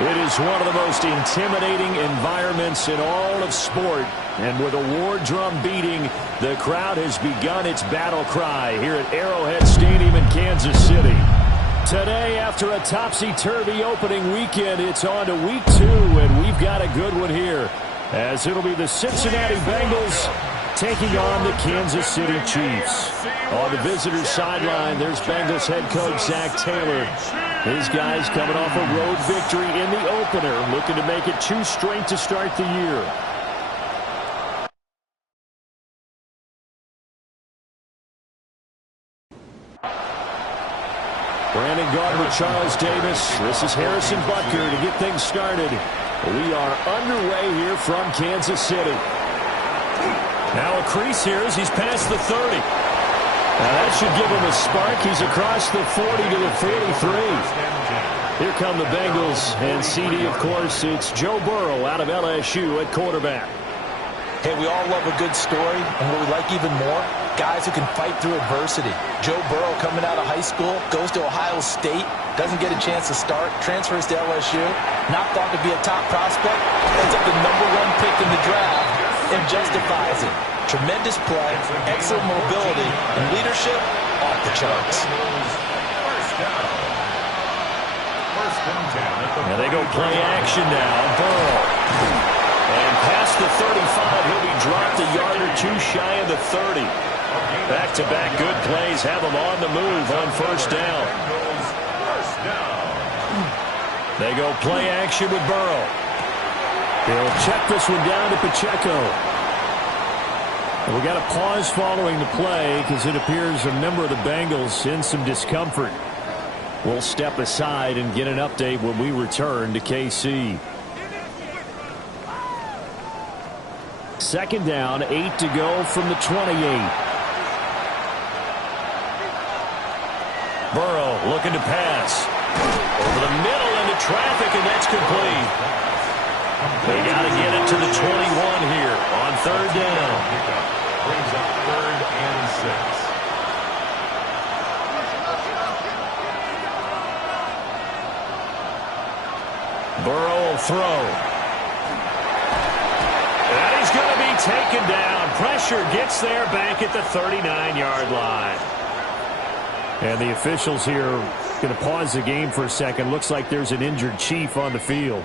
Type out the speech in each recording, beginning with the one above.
It is one of the most intimidating environments in all of sport. And with a war drum beating, the crowd has begun its battle cry here at Arrowhead Stadium in Kansas City. Today, after a topsy-turvy opening weekend, it's on to week 2, and we've got a good one here, as it'll be the Cincinnati Bengals taking on the Kansas City Chiefs. On the visitor's sideline, there's Bengals head coach Zach Taylor. His guys coming off a road victory in the opener, looking to make it 2 straight to start the year. Brandon Gardner, Charles Davis. This is Harrison Butker to get things started. We are underway here from Kansas City. Now a crease here as he's past the 30. Now that should give him a spark. He's across the 40 to the 43. Here come the Bengals, and CD, of course, it's Joe Burrow out of LSU at quarterback. Hey, we all love a good story, and what we like even more, guys who can fight through adversity. Joe Burrow coming out of high school, goes to Ohio State, doesn't get a chance to start, transfers to LSU, not thought to be a top prospect, ends up the #1 pick in the draft, and justifies it. Tremendous play, excellent mobility, and leadership off the charts. Now they go play action now. Burrow. And past the 35, he'll be dropped a yard or 2 shy of the 30. Back-to-back good plays have him on the move on first down. They go play action with Burrow. He'll check this one down to Pacheco. And we got a pause following the play because it appears a member of the Bengals in some discomfort. We'll step aside and get an update when we return to KC. Second down, 8 to go from the 28. Burrow looking to pass. Over the middle into traffic, and that's complete. They got to get it to the 21 here on third down. Brings up 3rd and 6. Burrow will throw. And he's going to be taken down. Pressure gets there back at the 39-yard line. And the officials here going to pause the game for a second. Looks like there's an injured Chief on the field.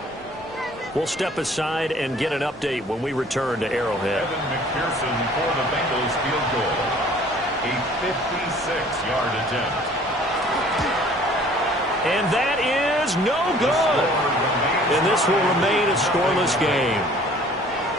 We'll step aside and get an update when we return to Arrowhead. Evan McPherson for the Bengals field goal. A 56-yard attempt. And that is no good. And this will remain a scoreless game.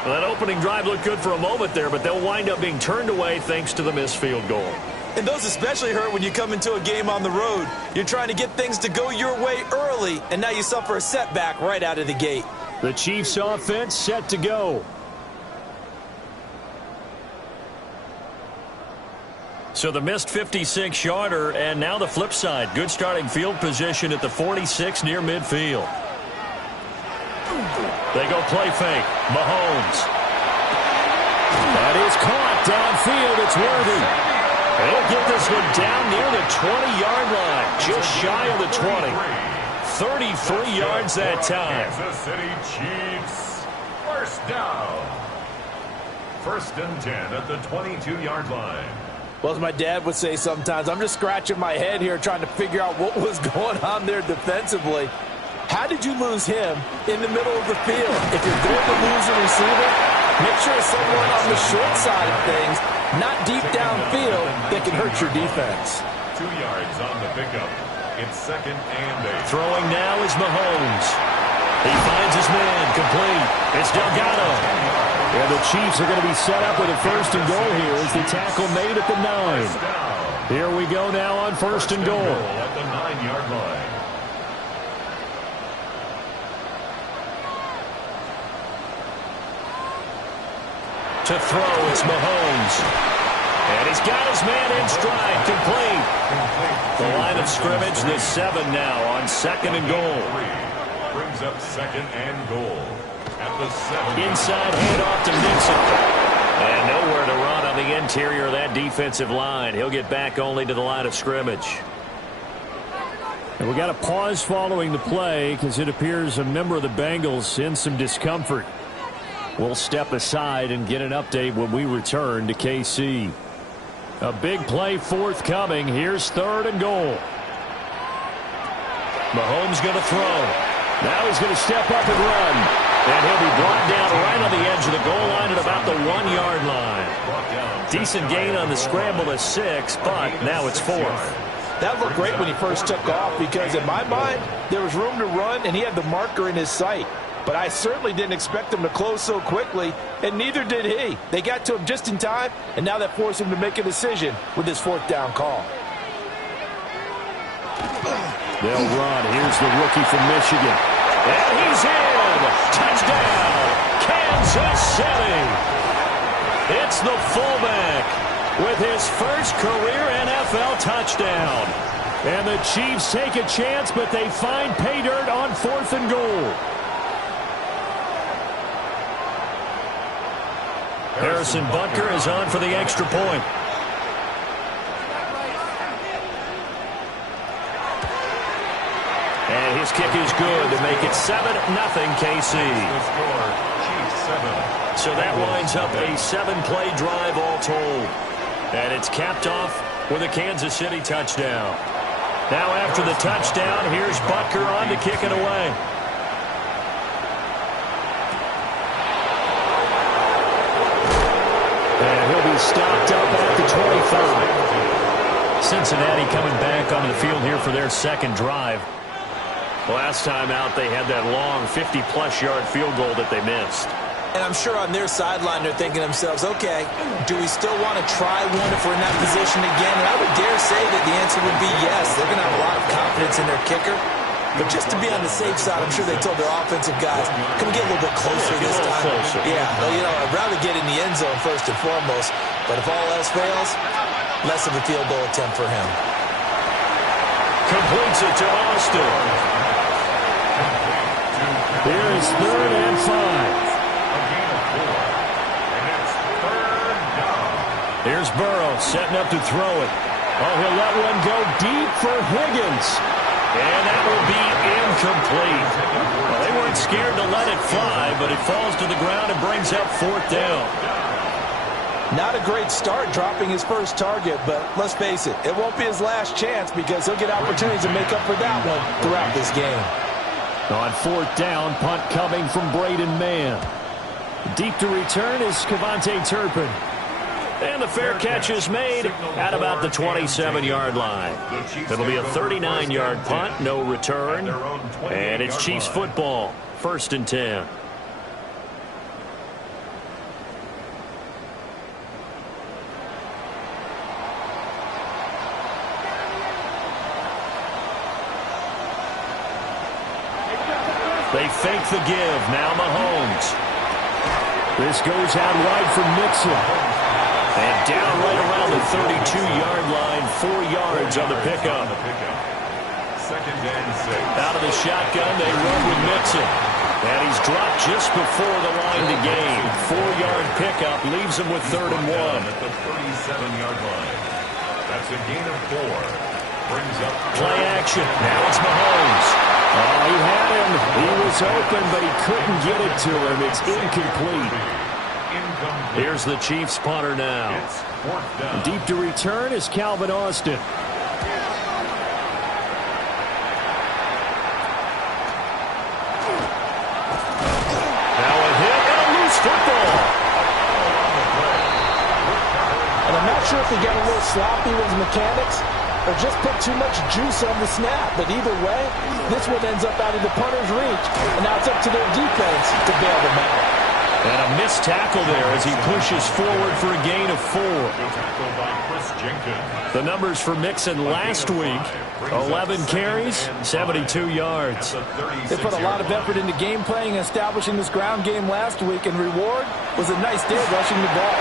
Well, that opening drive looked good for a moment there, but they'll wind up being turned away thanks to the missed field goal. And those especially hurt when you come into a game on the road. You're trying to get things to go your way early, and now you suffer a setback right out of the gate. The Chiefs offense set to go. So the missed 56-yarder, and now the flip side. Good starting field position at the 46 near midfield. They go play fake. Mahomes. That is caught downfield. It's Worthy. They'll get this one down near the 20-yard line. Just shy of the 20. 33 yards that time. Kansas City Chiefs. First down. 1st and 10 at the 22-yard line. Well, as my dad would say sometimes, I'm just scratching my head here trying to figure out what was going on there defensively. How did you lose him in the middle of the field? If you're going to lose a receiver, make sure it's someone on the short side of things, not deep downfield, that can hurt your defense. 2 yards on the pickup. It's 2nd and 8. Throwing now is Mahomes. He finds his man complete. It's Delgado. And the Chiefs are going to be set up with a 1st and goal here as the tackle made at the 9. Here we go now on 1st and goal. At the 9-yard line. To throw, it's Mahomes. And he's got his man in stride, complete. The line of scrimmage, the 7 now on 2nd and goal. Brings up 2nd and goal. At the 7. Inside handoff to Mixon. And nowhere to run on the interior of that defensive line. He'll get back only to the line of scrimmage. And we got a pause following the play because it appears a member of the Bengals in some discomfort. We'll step aside and get an update when we return to KC. A big play forthcoming. Here's 3rd and goal. Mahomes going to throw. Now he's going to step up and run. And he'll be brought down right on the edge of the goal line at about the 1-yard line. Decent gain on the scramble of 6, but now it's 4th. That looked great when he first took off because in my mind, there was room to run and he had the marker in his sight. But I certainly didn't expect him to close so quickly, and neither did he. They got to him just in time, and now that forced him to make a decision with his 4th down call. They'll run. Here's the rookie from Michigan. And he's in! Touchdown! Kansas City! It's the fullback with his first career NFL touchdown. And the Chiefs take a chance, but they find pay dirt on 4th and goal. Harrison Butker is on for the extra point. And his kick is good to make it 7-0 KC. So that winds up a 7-play drive all told. And it's capped off with a Kansas City touchdown. Now after the touchdown, here's Butker on to kick it away. And he'll be stopped up at the 25. Cincinnati coming back onto the field here for their 2nd drive. Last time out, they had that long 50-plus yard field goal that they missed. And I'm sure on their sideline they're thinking to themselves, okay, do we still want to try one if we're in that position again? And I would dare say that the answer would be yes. They're going to have a lot of confidence in their kicker. But just to be on the safe side, I'm sure they told their offensive guys, can we get a little bit closer this time? Closer. Yeah, well, you know, I'd rather get in the end zone first and foremost. But if all else fails, less of a field goal attempt for him. Completes it to Austin. Here is 3rd and 5. Here's Burrow setting up to throw it. Oh, he'll let one go deep for Higgins. And that will be incomplete. Well, they weren't scared to let it fly, but it falls to the ground and brings up 4th down. Not a great start dropping his first target, but let's face it, it won't be his last chance because he'll get opportunities to make up for that one throughout this game. On 4th down, punt coming from Braden Mann. Deep to return is Kevontae Turpin. And the fair catch is made at about the 27-yard line. It'll be a 39-yard punt, no return. And it's Chiefs football, 1st and 10. They fake the give. Now Mahomes. This goes out wide for Mixon. And down right around the 32-yard line, 4 yards on the pickup. 2nd and 6. Out of the shotgun, they run with Mixon. And he's dropped just before the line to gain. 4-yard pickup leaves him with 3rd and 1. At the 37-yard line. That's a gain of 4. Brings up play action. Now it's Mahomes. Oh, he had him. He was open, but he couldn't get it to him. It's incomplete. Here's the Chiefs punter now. Deep to return is Calvin Austin. Now a hit and a loose football. And I'm not sure if he got a little sloppy with his mechanics or just put too much juice on the snap. But either way, this one ends up out of the punter's reach. And now it's up to their defense to bail them out. And a missed tackle there as he pushes forward for a gain of 4. The numbers for Mixon last week, 11 carries, 72 yards. They put a lot of effort into game playing and establishing this ground game last week, and reward was a nice day rushing the ball.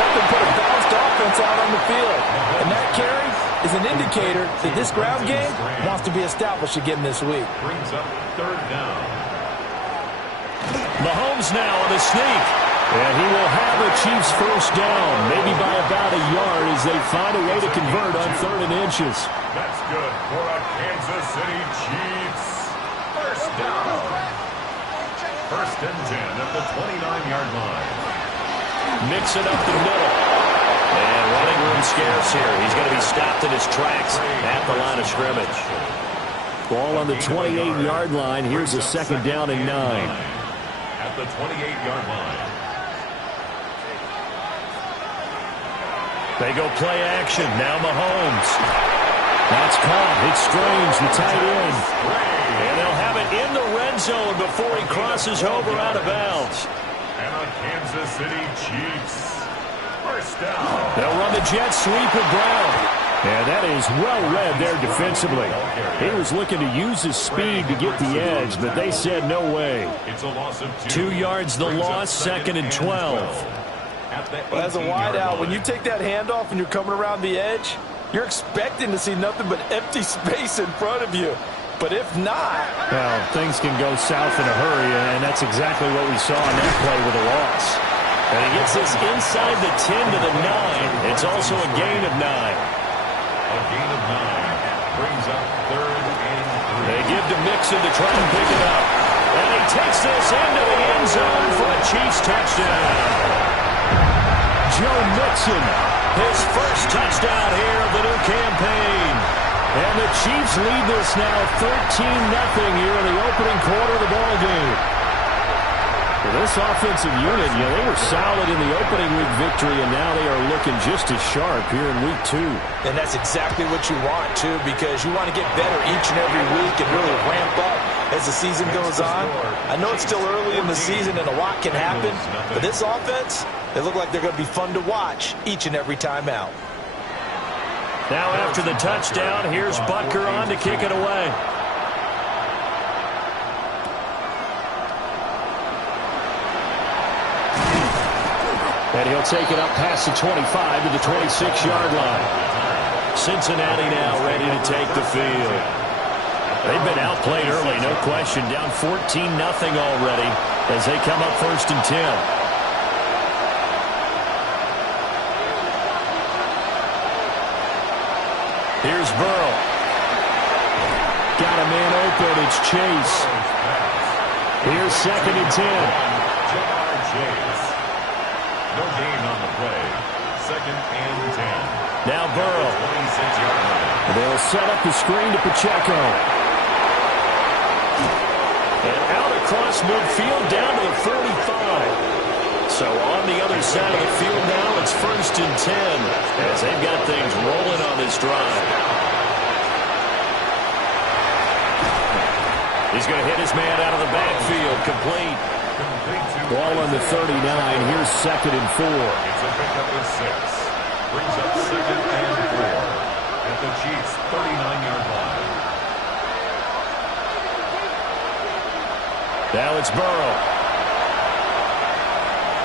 Helped them put a balanced offense out on the field. And that carry is an indicator that this ground game wants to be established again this week. Brings up 3rd down. Mahomes now on the sneak. And he will have a Chiefs first down, maybe by about a yard as they find a way to convert on 3rd and inches. That's good for a Kansas City Chiefs first down. 1st and 10 at the 29-yard line. Mix it up the middle. And running room scarce here. He's going to be stopped in his tracks at the line of scrimmage. Ball on the 28-yard line. Here's a 2nd down and 9. At the 28-yard line. They go play action. Now Mahomes. That's caught. It's Strange, the tight end. And they'll have it in the red zone before he crosses over out of bounds. And a Kansas City Chiefs first down. They'll run the jet sweep with Brown. And that is well read there defensively. He was looking to use his speed to get the edge, but they said no way. It's a loss of 2 yards the loss, 2nd and 12. Well, as a wideout, when you take that handoff and you're coming around the edge, you're expecting to see nothing but empty space in front of you. But if not... Well, things can go south in a hurry, and that's exactly what we saw in that play with a loss. And he gets this inside the 10 to the 9. It's also a gain of 9. A gain of 9 brings up 3rd and 3. They give to Mixon to try and pick it up. And he takes this into the end zone for a Chiefs touchdown. Joe Mixon, his first touchdown here of the new campaign. And the Chiefs lead this now 13-0 here in the opening quarter of the ball game. For this offensive unit, they were solid in the opening week victory, and now they are looking just as sharp here in week 2. And that's exactly what you want, too, because you want to get better each and every week and really ramp up as the season goes on. I know it's still early in the season and a lot can happen, but this offense, they look like they're going to be fun to watch each and every time out. Now after the touchdown, here's Butker on to kick it away. And he'll take it up past the 25 to the 26-yard line. Cincinnati now ready to take the field. They've been outplayed early, no question. Down 14-0 already as they come up 1st and 10. Here's Burrow. Got a man open. It's Chase. Here's 2nd and 10. Jamar Chase. No gain on the play. 2nd and 10. Now Burrow. 26-yard line. They'll set up the screen to Pacheco. And out across midfield down to the 45. So on the other side of the field now, it's 1st and 10 as they've got things rolling on this drive. He's going to hit his man out of the backfield. Complete. Ball on the 39. Here's 2nd and 4. It's a pickup of 6. Brings up 2nd and 4 at the Chiefs' 39-yard line. Now it's Burrow.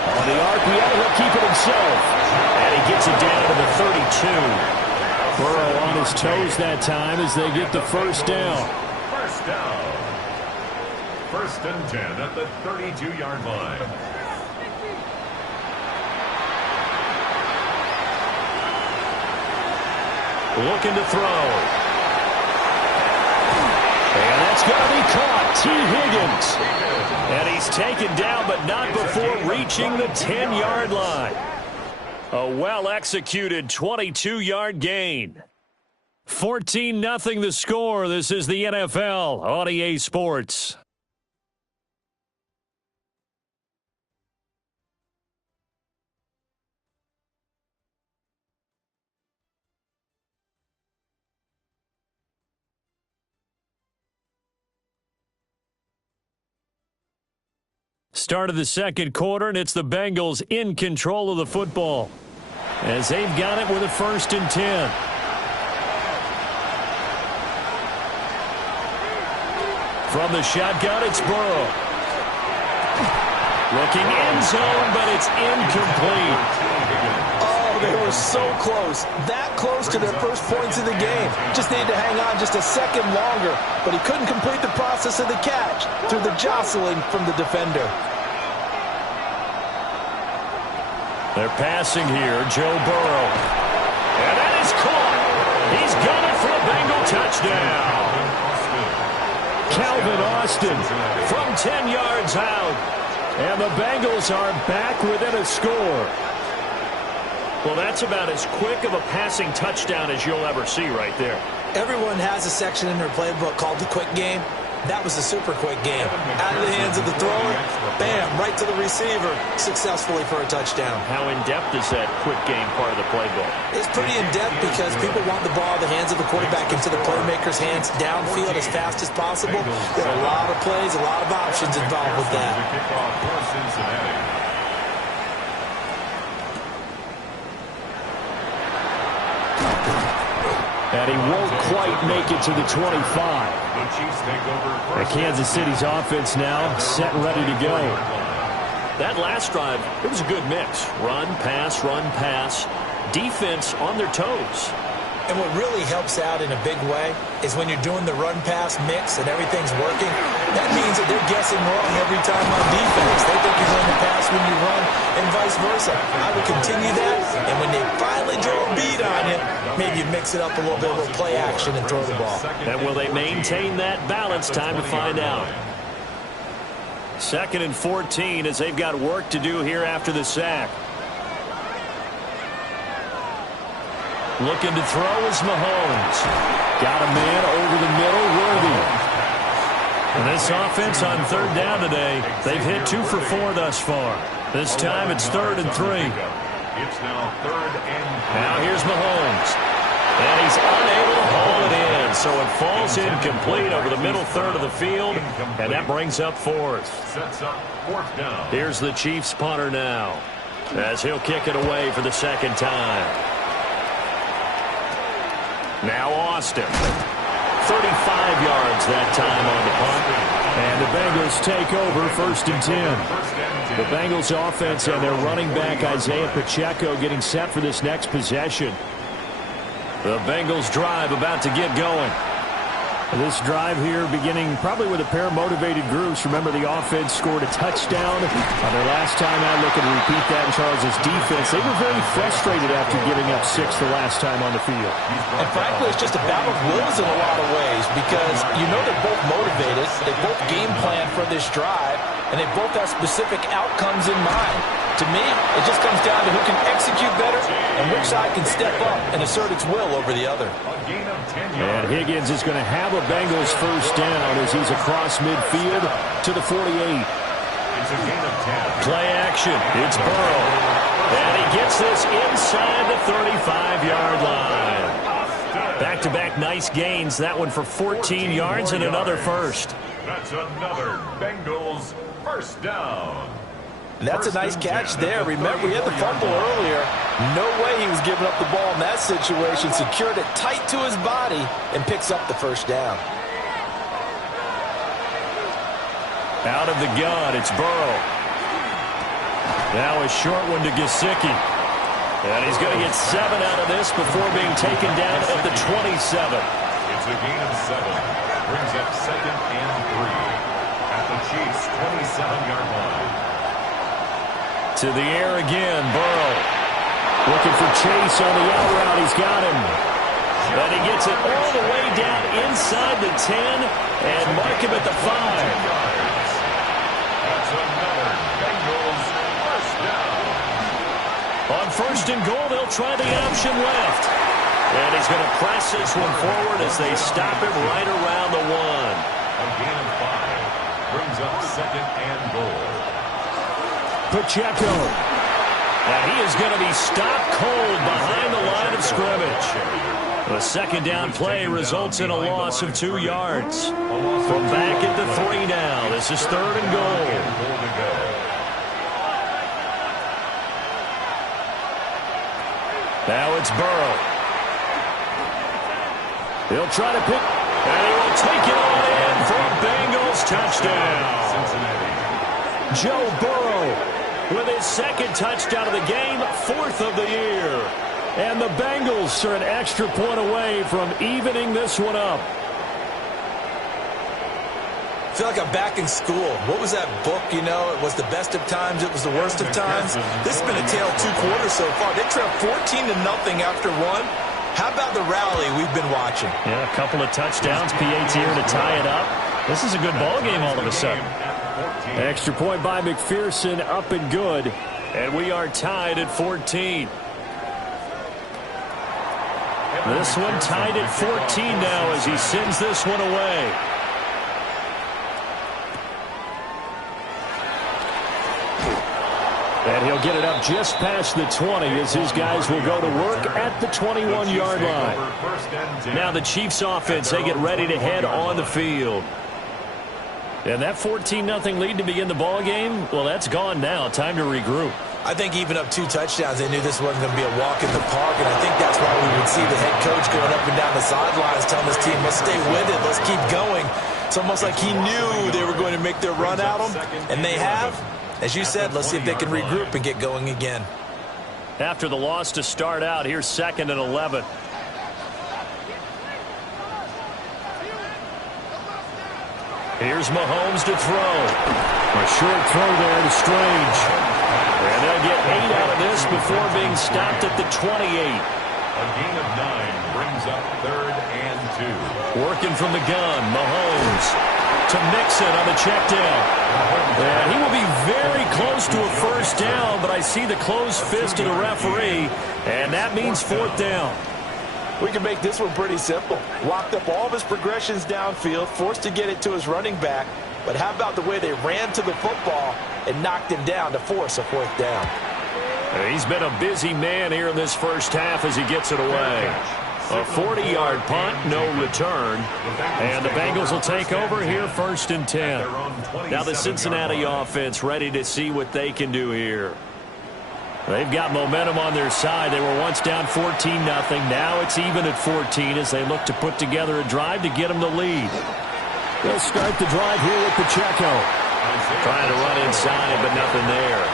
On the RPO, he'll keep it himself. And he gets it down to the 32. Burrow on his toes that time as they get the first down. First down. 1st and 10 at the 32-yard line. Looking to throw. And that's going to be caught. T. Higgins. And he's taken down, but not before reaching the 10-yard line. A well-executed 22-yard gain. 14-0 the score. This is the NFL on EA Sports. Start of the second quarter, and it's the Bengals in control of the football as they've got it with a 1st and 10. From the shotgun, it's Burrow. Looking end zone, but it's incomplete. Oh, they were so close. That close to their first points of the game. Just needed to hang on just a second longer, but he couldn't complete the process of the catch through the jostling from the defender. They're passing here. Joe Burrow. And that is caught. He's got it for a Bengal touchdown. Calvin Austin from 10 yards out. And the Bengals are back within a score. Well, that's about as quick of a passing touchdown as you'll ever see right there. Everyone has a section in their playbook called the quick game. That was a super quick game. Out of the hands of the thrower, bam, right to the receiver, successfully for a touchdown. How in-depth is that quick game part of the playbook? It's pretty in-depth because people want the ball in the hands of the quarterback into the playmaker's hands downfield as fast as possible. There are a lot of plays, a lot of options involved with that. And he won't quite make it to the 25. And Kansas City's offense now set and ready to go. That last drive, it was a good mix. Run, pass, defense on their toes. And what really helps out in a big way is when you're doing the run-pass mix and everything's working, that means that they're guessing wrong every time on defense. They think you're going to pass when you run and vice versa. I would continue that, and when they finally draw a beat on you, maybe you mix it up a little bit with play action and throw the ball. And will they maintain that balance? Time to find out. 2nd and 14 as they've got work to do here after the sack. Looking to throw is Mahomes. Got a man over the middle, Worthy. And this offense on 3rd down today, they've hit 2 for 4 thus far. This time it's 3rd and 3. It's now 3rd and 3. Now here's Mahomes. And he's unable to haul it in, so it falls incomplete over the middle third of the field, and that brings up 4th. Sets up 4th down. Here's the Chiefs punter now, as he'll kick it away for the 2nd time. Now Austin. 35 yards that time on the punt. And the Bengals take over 1st and 10. The Bengals offense and their running back Isaiah Pacheco getting set for this next possession. The Bengals drive about to get going. This drive here beginning probably with a pair of motivated groups. Remember, the offense scored a touchdown on their last time out. Looking to repeat that in Charles' defense. They were very frustrated after giving up 6 the last time on the field. And frankly, it's just a battle of wills in a lot of ways because you know they're both motivated. They both game plan for this drive, and they both have specific outcomes in mind. To me, it just comes down to who can execute better and which side can step up and assert its will over the other. And Higgins is going to have a Bengals 1st down as he's across midfield to the 48. It's a gain of 10. Play action. It's Burrow. And he gets this inside the 35-yard line. Back-to-back nice gains. That one for 14 yards and another first. That's another Bengals 1st down. And that's a nice catch there. Remember, he had the fumble earlier. No way he was giving up the ball in that situation. Secured it tight to his body and picks up the 1st down. Out of the gun, it's Burrow. Now a short one to Gesicki. And he's going to get 7 out of this before being taken down at the 27. It's a gain of 7. Brings up 2nd and 3 at the Chiefs' 27-yard line. To the air again, Burrow. Looking for Chase on the out route. He's got him. And he gets it all the way down inside the 10 and mark him at the 5. That's another Bengals 1st down. On 1st and goal, they'll try the option left. And he's going to press this one forward as they stop him right around the 1. A gain of 5. Brings up 2nd and goal. Pacheco. And he is going to be stopped cold behind the line of scrimmage. The 2nd down play results in a loss of 2 yards. From back at the 3 now. This is 3rd and goal. Now it's Burrow. He'll try to pick, and he will take it all in for a Bengals touchdown. Joe Burrow with his 2nd touchdown of the game, 4th of the year. And the Bengals are an extra point away from evening this one up. I feel like I'm back in school. What was that book, you know? It was the best of times, it was the worst of times. This has been a tale of 2 quarters so far. They trailed 14-0 after one. How about the rally we've been watching? Yeah, a couple of touchdowns. PAT here to tie it up. This is a good ball game all of a sudden. Extra point by McPherson, up and good. And we are tied at 14. This one tied at 14 now as he sends this one away. And he'll get it up just past the 20 as his guys will go to work at the 21-yard line. Now the Chiefs offense, they get ready to head on the field. And that 14-0 lead to begin the ball game, well, that's gone now. Time to regroup. I think even up 2 touchdowns, they knew this wasn't going to be a walk in the park, and I think that's why we would see the head coach going up and down the sidelines telling his team, let's stay with it, let's keep going. It's almost like he knew they were going to make their run at him, and they have. As you said, let's see if they can regroup and get going again. After the loss to start out, here's 2nd and 11. Here's Mahomes to throw. A short throw there to Strange. And they'll get 8 out of this before being stopped at the 28. A gain of 9 brings up 3rd and 2. Working from the gun, Mahomes to Mixon on the check down. And he will be very close to a first down, but I see the closed fist of the referee, and that means 4th down. We can make this one pretty simple. Locked up all of his progressions downfield, forced to get it to his running back, but how about the way they ran to the football and knocked him down to force a 4th down? He's been a busy man here in this first half as he gets it away. A 40-yard punt, no return. And the Bengals will take over here 1st and 10. Now the Cincinnati offense ready to see what they can do here. They've got momentum on their side. They were once down 14-0. Now it's even at 14 as they look to put together a drive to get them the lead. They'll start the drive here with Pacheco. Trying to run inside, but nothing there.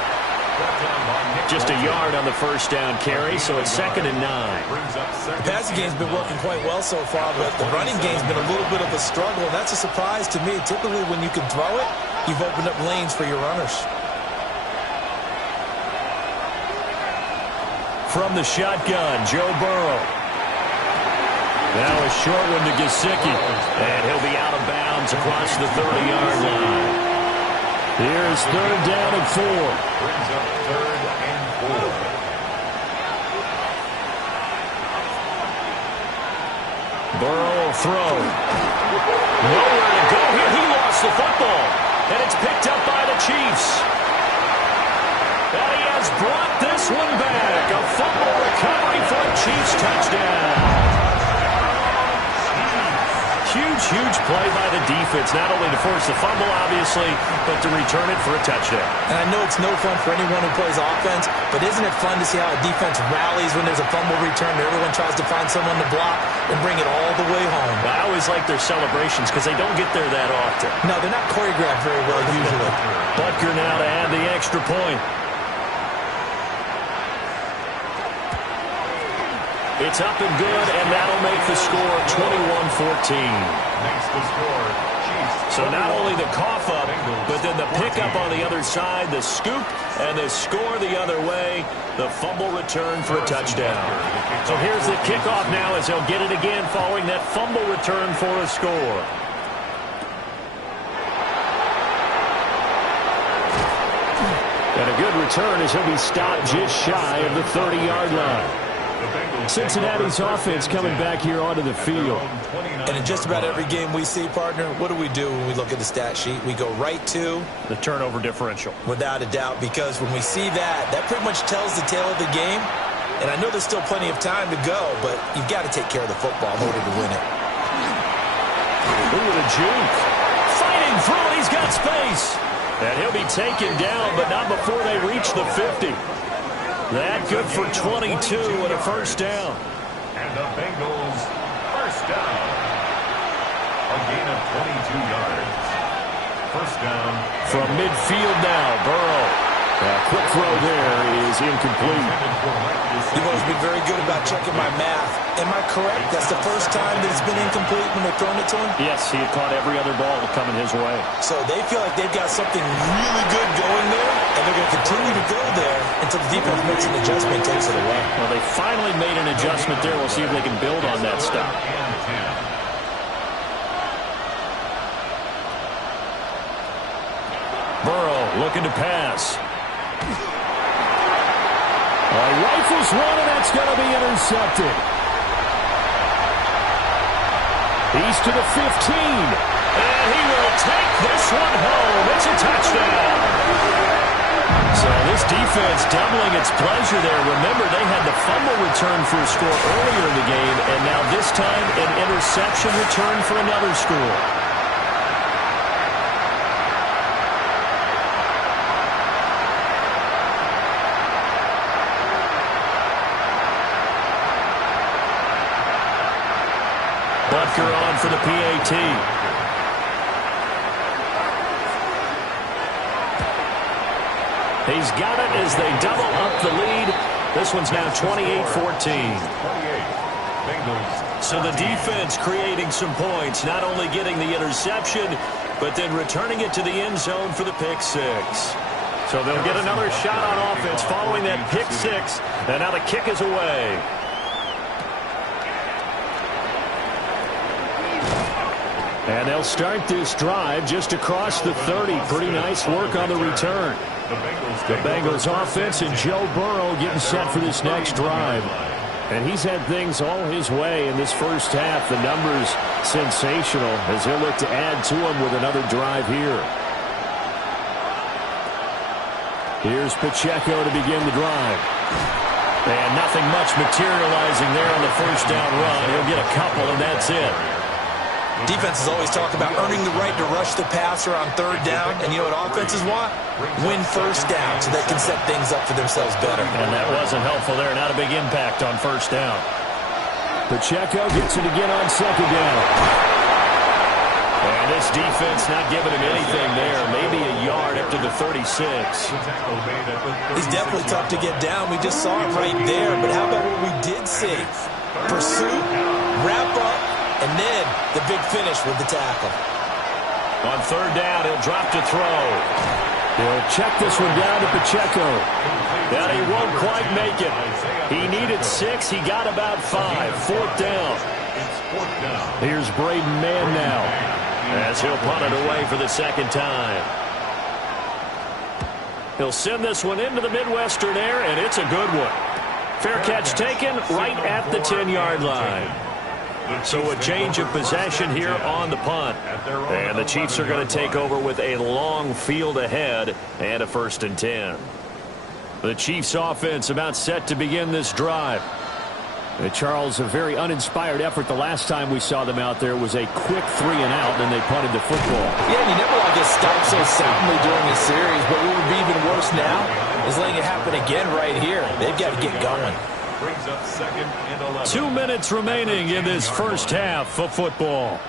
Just a yard on the first down carry, so it's 2nd and 9. The passing game's been working quite well so far, but the running game's been a little bit of a struggle, and that's a surprise to me. Typically, when you can throw it, you've opened up lanes for your runners. From the shotgun, Joe Burrow. Now a short one to Gesicki, and he'll be out of bounds across the 30-yard line. Here's 3rd down and 4. Brings up 3rd and 4. Burrow will throw. Nowhere to go here. He lost the football. And it's picked up by the Chiefs. And he has brought this one back. A fumble recovery for a Chiefs touchdown. Huge play by the defense, not only to force the fumble, obviously, but to return it for a touchdown. And I know it's no fun for anyone who plays offense, but isn't it fun to see how a defense rallies when there's a fumble return and everyone tries to find someone to block and bring it all the way home? I always like their celebrations because they don't get there that often. No, they're not choreographed very well usually. Butker now to add the extra point. It's up and good, and that'll make the score 21-14. Makes the score. Chiefs. So not only the cough up, but then the pickup on the other side, the scoop, and the score the other way, the fumble return for a touchdown. So here's the kickoff now as they'll get it again following that fumble return for a score. And a good return as he'll be stopped just shy of the 30-yard line. Cincinnati's offense coming back here onto the field. And in just about every game we see, partner, what do we do when we look at the stat sheet? We go right to the turnover differential. Without a doubt, because when we see that, that pretty much tells the tale of the game. And I know there's still plenty of time to go, but you've got to take care of the football in order to win it. Ooh, with a juke. Fighting through it, he's got space. And he'll be taken down, but not before they reach the 50. That good for 22 and a first down. And the Bengals first down. A gain of 22 yards. First down. From midfield now, Burrow. Quick throw there is incomplete. You've always been very good about checking my math. Am I correct? That's the first time that it's been incomplete when they've thrown it to him? Yes, he had caught every other ball coming his way. So they feel like they've got something really good going there, and they're going to continue to go there until the defense makes an adjustment and takes it away. Well, they finally made an adjustment there. We'll see if they can build on that stop. Burrow looking to pass. Rifles one, and that's going to be intercepted. He's to the 15. And he will take this one home. It's a touchdown. So this defense doubling its pleasure there. Remember, they had the fumble return for a score earlier in the game, and now this time an interception return for another score. Butker on for the PAT. He's got it as they double up the lead. This one's now 28-14. So the defense creating some points, not only getting the interception, but then returning it to the end zone for the pick six. So they'll get another shot on offense following that pick six, and now the kick is away. And they'll start this drive just across the 30. Pretty nice work on the return. The Bengals offense and Joe Burrow getting set for this next drive. And he's had things all his way in this first half. The numbers sensational as he'll look to add to them with another drive here. Here's Pacheco to begin the drive. And nothing much materializing there on the first down run. He'll get a couple, and that's it. Defenses always talk about earning the right to rush the passer on third down. And you know what offenses want? Win first down so they can set things up for themselves better. And that wasn't helpful there. Not a big impact on first down. Pacheco gets it again on second down. And this defense not giving him anything there. Maybe a yard up to the 36. He's definitely tough to get down. We just saw it right there. But how about what we did see? Pursuit, wrap up, and then the big finish with the tackle. On third down, he'll drop to throw. He'll check this one down to Pacheco. And he won't quite make it. He needed 6. He got about 5. Fourth down. Here's Braden Mann now, as he'll punt it away for the second time. He'll send this one into the Midwestern air, and it's a good one. Fair catch taken right at the 10-yard line. So a change of possession here on the punt. And the Chiefs are going to take over with a long field ahead and a 1st and 10. The Chiefs offense about set to begin this drive. Charles, a very uninspired effort. The last time we saw them out there was a quick 3 and out, and they punted the football. Yeah, you never want to get stopped so soundly during a series, but what would be even worse now is letting it happen again right here. They've got to get going. 2 minutes remaining in this first half of football.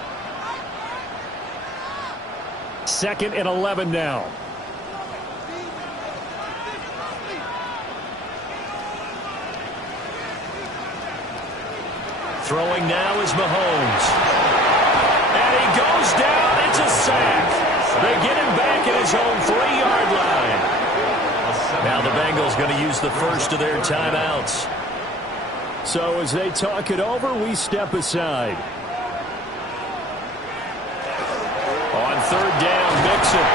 2nd and 11 now. Throwing now is Mahomes. And he goes down. It's a sack. They get him back at his own 3-yard line. Now the Bengals going to use the first of their timeouts. So as they talk it over, we step aside. On third down, Mixon.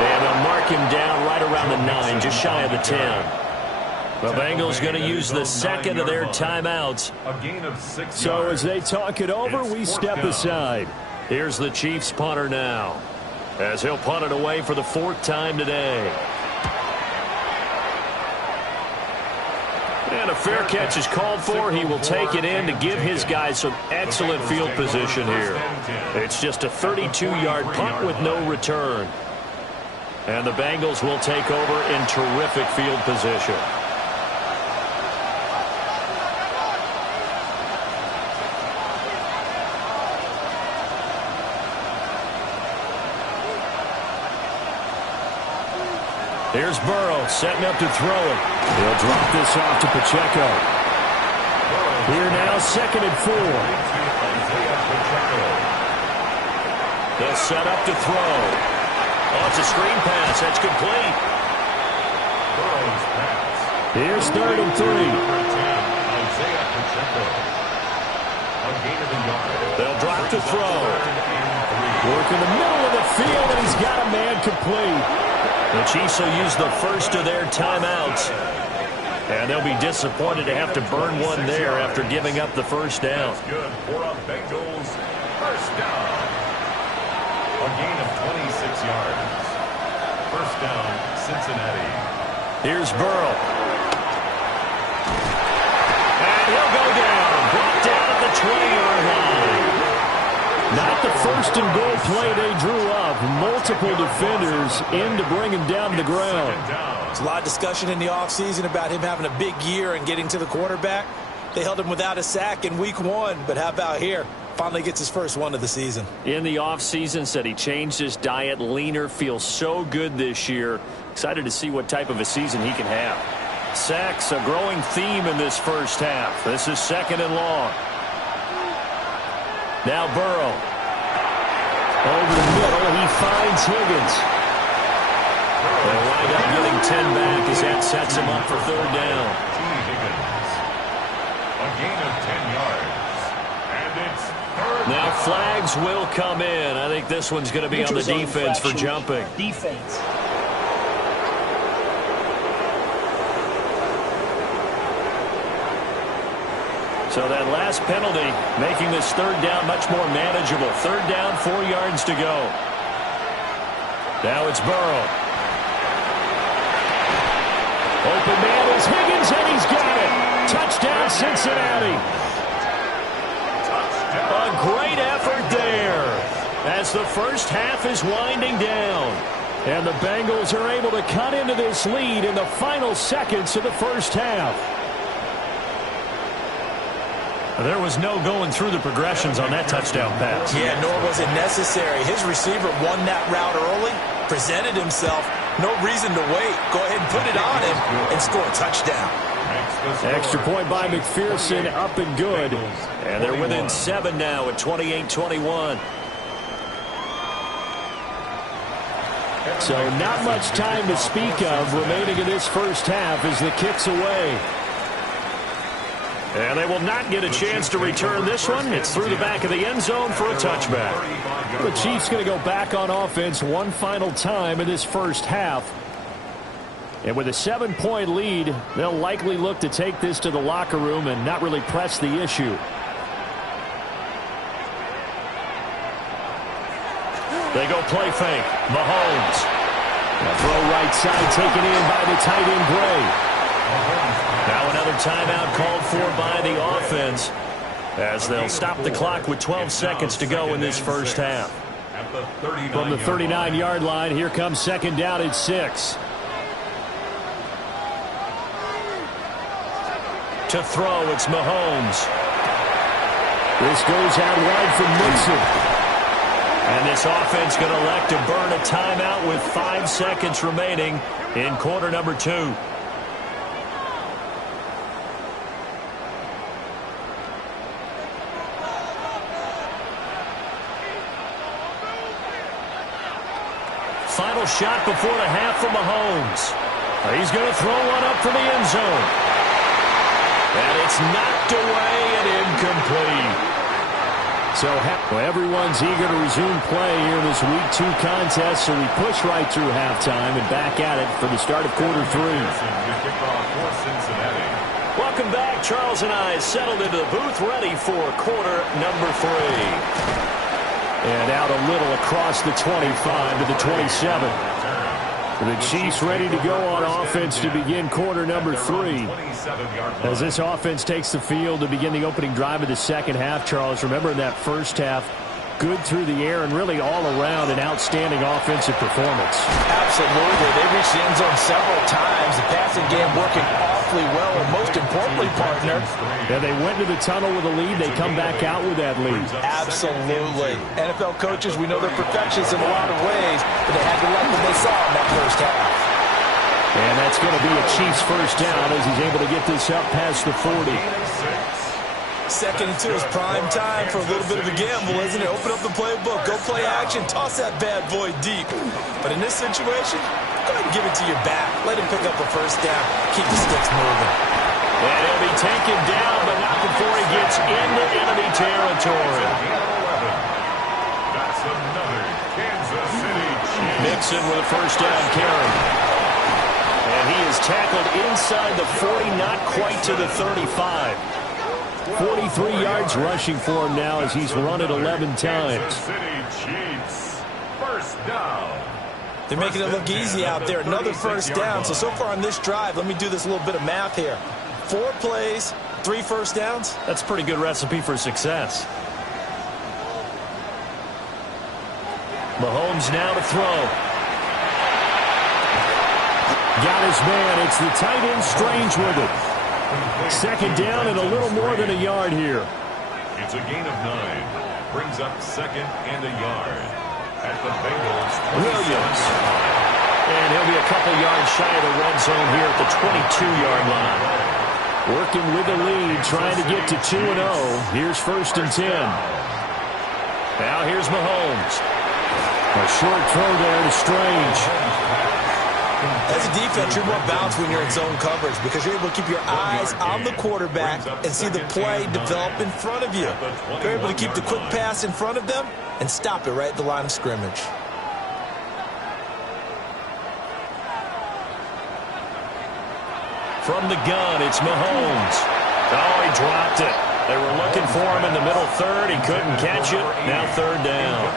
And they'll mark him down right around the 9, just shy of the 10. The Bengals going to use the second of their timeouts. So as they talk it over, we step aside. Here's the Chiefs punter now, as he'll punt it away for the 4th time today. And a fair catch is called for. He will take it in to give his guys some excellent field position here. It's just a 32-yard punt with no return. And the Bengals will take over in terrific field position. Here's Burrow setting up to throw it. He'll drop this off to Pacheco. Here now, 2nd and 4. They'll set up to throw. Oh, it's a screen pass. That's complete. Here's 3rd and 3. They'll drop to throw. Work in the middle of the field, and he's got a man complete. The Chiefs will use the first of their timeouts. And they'll be disappointed to have to burn one there after giving up the first down. That's good for a Bengals first down. A gain of 26 yards. First down, Cincinnati. Here's Burrow. And he'll go down. Brought down at the 20-yard line. Not the first and goal play they drew up. Multiple defenders in to bring him down to the ground. There's a lot of discussion in the offseason about him having a big year and getting to the quarterback. They held him without a sack in week 1, but how about here? Finally gets his first one of the season. In the offseason, said he changed his diet, leaner, feels so good this year. Excited to see what type of a season he can have. Sacks, a growing theme in this first half. This is 2nd and long. Now Burrow. Over the middle, he finds Higgins. They'll wind up getting 10 back as that sets him up for 3rd down. Higgins. A gain of 10 yards. And it's 3rd Now down. flags will come in. I think this one's going to be on the defense for jumping. Defense. So that last penalty making this 3rd down much more manageable. 3rd down, 4 yards to go. Now it's Burrow. Open man is Higgins, and he's got it. Touchdown, Cincinnati. A great effort there as the first half is winding down. And the Bengals are able to cut into this lead in the final seconds of the first half. There was no going through the progressions on that touchdown pass. Yeah, nor was it necessary. His receiver won that route early, presented himself. No reason to wait. Go ahead and put it on him and score a touchdown. Extra point by McPherson, up and good. And they're within 7 now at 28-21. So not much time to speak of remaining in this first half as the kick's away. And they will not get a chance to return this one. It's through the back of the end zone for a touchback. The Chiefs going to go back on offense one final time in this first half. And with a 7-point lead, they'll likely look to take this to the locker room and not really press the issue. They go play fake. Mahomes. A throw right side taken in by the tight end Gray. Now another timeout called for by the offense as they'll stop the clock with 12 seconds to go in this first half. From the 39-yard line, here comes 2nd down at 6. To throw, it's Mahomes. This goes out wide for Mixon. And this offense going to elect to burn a timeout with 5 seconds remaining in quarter number 2. Final shot before the half for Mahomes. He's going to throw one up for the end zone. And it's knocked away and incomplete. So everyone's eager to resume play here in this Week 2 contest, so we push right through halftime and back at it for the start of quarter 3. Welcome back. Charles and I settled into the booth ready for quarter number 3. And out a little across the 25 to the 27. The Chiefs ready to go on offense to begin quarter number 3. As this offense takes the field to begin the opening drive of the second half, Charles, remember in that first half, good through the air and really all around an outstanding offensive performance. Absolutely. They reached the end zone several times. The passing game working awfully well, and most importantly, partner, yeah, they went to the tunnel with a lead. They come back out with that lead. Absolutely. NFL coaches, we know they're perfectionists in a lot of ways, but they had to like what they saw in that first half. And that's going to be a Chiefs first down as he's able to get this up past the 40. Second and 2 is prime time for a little bit of a gamble, isn't it? Open up the playbook, go play action, toss that bad boy deep. But in this situation, go ahead and give it to your back. Let him pick up a first down. Keep the sticks moving. And he'll be taken down, but not before he gets into enemy territory. That's another Kansas City Chiefs. Mixon with a first down carry. And he is tackled inside the 40, not quite to the 35. 43 yards rushing for him now as he's run it 11 times. Kansas City Chiefs, first down. They're making it look easy out there. Another first down. So far on this drive, let me do this little bit of math here. 4 plays, 3 first downs. That's a pretty good recipe for success. Mahomes now to throw. Got his man. It's the tight end Strange with it. Second down and a little more than a yard here. It's a gain of 9. Brings up second and a yard. At the Bengals, Williams. And he'll be a couple yards shy of the red zone here at the 22-yard line. Working with the lead, trying to get to 2-0. Here's first and 10. Now here's Mahomes. A short throw there to Strange. As a defense, you're more balanced when you're in zone coverage because you're able to keep your eyes on the quarterback and see the play develop in front of you. You're able to keep the quick pass in front of them and stop it right at the line of scrimmage. From the gun, it's Mahomes. Oh, he dropped it. They were looking for him in the middle third. He couldn't catch it. Now third down.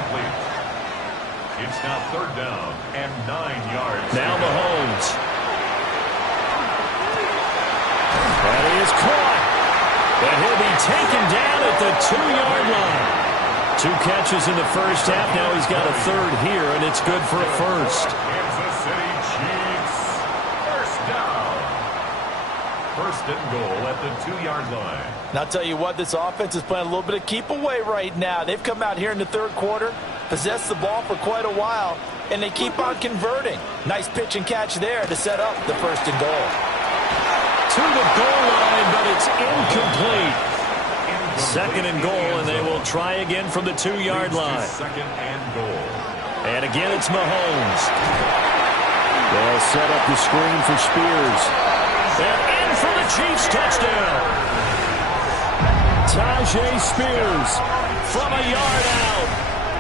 It's now third down and 9 yards. Now Mahomes. That is caught. And he'll be taken down at the 2-yard line. 2 catches in the first half. Now he's got a third here, and it's good for a first. Kansas City Chiefs, first down. First and goal at the 2-yard line. Now, I'll tell you what, this offense is playing a little bit of keep away right now. They've come out here in the third quarter, possessed the ball for quite a while, and they keep on converting. Nice pitch and catch there to set up the first and goal. To the goal line, but it's incomplete. Second and goal, and they will try again from the 2-yard line. Second and goal. And again, it's Mahomes. They'll set up the screen for Spears. And in for the Chiefs touchdown. Tyjae Spears from a yard out.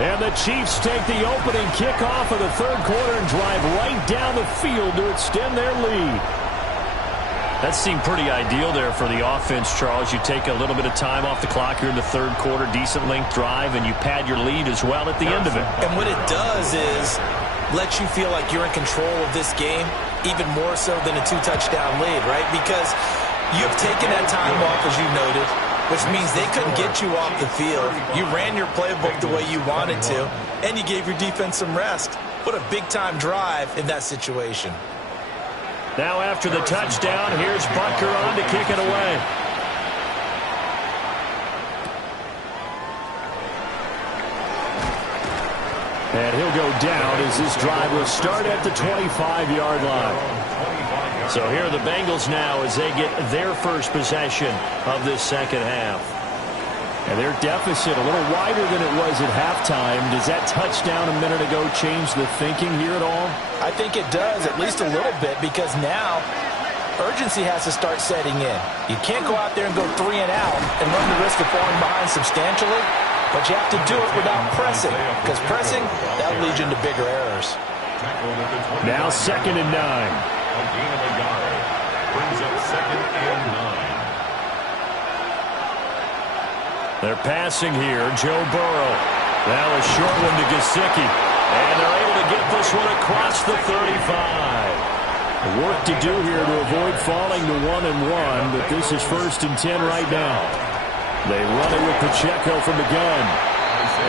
And the Chiefs take the opening kickoff of the third quarter and drive right down the field to extend their lead. That seemed pretty ideal there for the offense, Charles. You take a little bit of time off the clock here in the third quarter, decent length drive, and you pad your lead as well at the end of it. And what it does is let you feel like you're in control of this game, even more so than a 2-touchdown lead, right? Because you've taken that time off, as you noted, which means they couldn't get you off the field. You ran your playbook the way you wanted to, and you gave your defense some rest. What a big-time drive in that situation. Now after the touchdown, here's Butker on to kick it away. And he'll go down as this drive will start at the 25-yard line. So here are the Bengals now as they get their first possession of this second half. And their deficit a little wider than it was at halftime. Does that touchdown a minute ago change the thinking here at all? I think it does, at least a little bit, because now urgency has to start setting in. You can't go out there and go 3 and out and run the risk of falling behind substantially, but you have to do it without pressing, because pressing, that'll lead you into bigger errors. Now second and 9. A gain of a yard. Brings up second and 9. They're passing here. Joe Burrow. Now a short one to Gesicki. And they're able to get this one across the 35. Work to do here to avoid falling to 1-1, but this is first and 10 right now. They run it with Pacheco from the gun.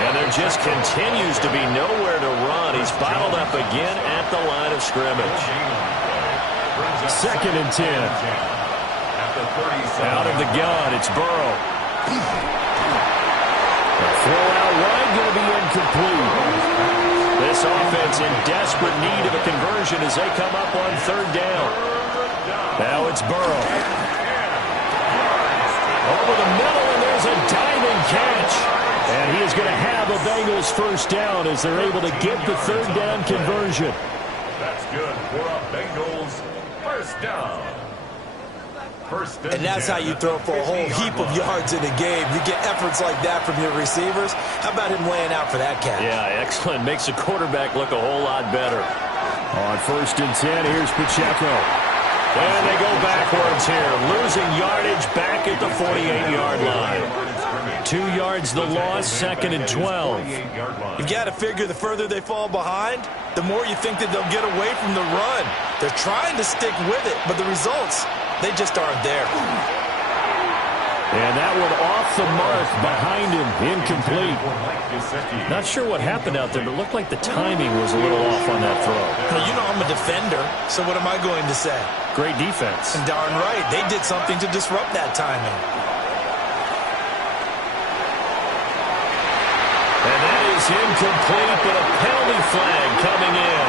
And there just continues to be nowhere to run. He's bottled up again at the line of scrimmage. Second and 10. Out of the gun, it's Burrow. Throw out wide, going to be incomplete. this offense in desperate need of a conversion as they come up on third down. Now it's Burrow. Over the middle, and there's a diving catch. And he is going to have a Bengals first down as they're able to get the third down conversion. That's good for a Bengals first down. And that's how you throw for a whole heap of yards in a game. You get efforts like that from your receivers. How about him laying out for that catch? Yeah, excellent. Makes the quarterback look a whole lot better. On 1st and 10, here's Pacheco. And they go backwards here. Losing yardage back at the 48-yard line. 2 yards the loss, 2nd and 12. You've got to figure the further they fall behind, the more you think that they'll get away from the run. They're trying to stick with it, but the results, they just aren't there. And that one off the mark behind him, incomplete. Not sure what happened out there, but it looked like the timing was a little off on that throw. Well, you know I'm a defender, so what am I going to say? Great defense. And darn right, they did something to disrupt that timing. And that is incomplete, but a penalty flag coming in.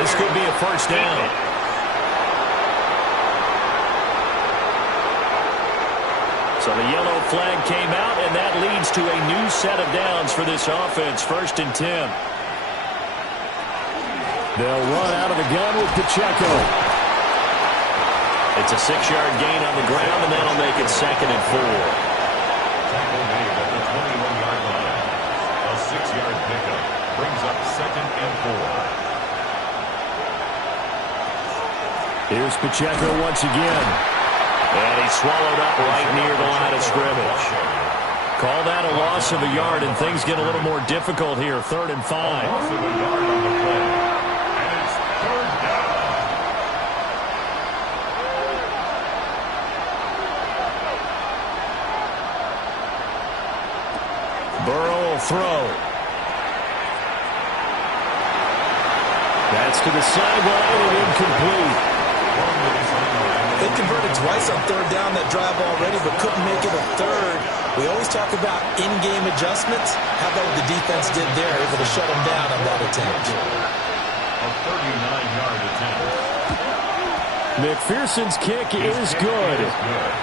This could be a first down. So the yellow flag came out, and that leads to a new set of downs for this offense. 1st and 10. They'll run out of the gun with Pacheco. It's a 6-yard gain on the ground, and that'll make it 2nd and 4. Tackle made at the 21-yard line. A 6-yard pickup brings up 2nd and 4. Here's Pacheco once again. And he's swallowed up right near the line of scrimmage. Call that a loss of a yard, and things get a little more difficult here. 3rd and 5. Loss of a yard on the play. And it's 3rd down. Burrow will throw. That's to the sideline and incomplete. They converted twice on 3rd down that drive already, but couldn't make it a 3rd. We always talk about in-game adjustments. How about what the defense did there, able to shut them down on that attempt? A 39-yard attempt. McPherson's kick is good.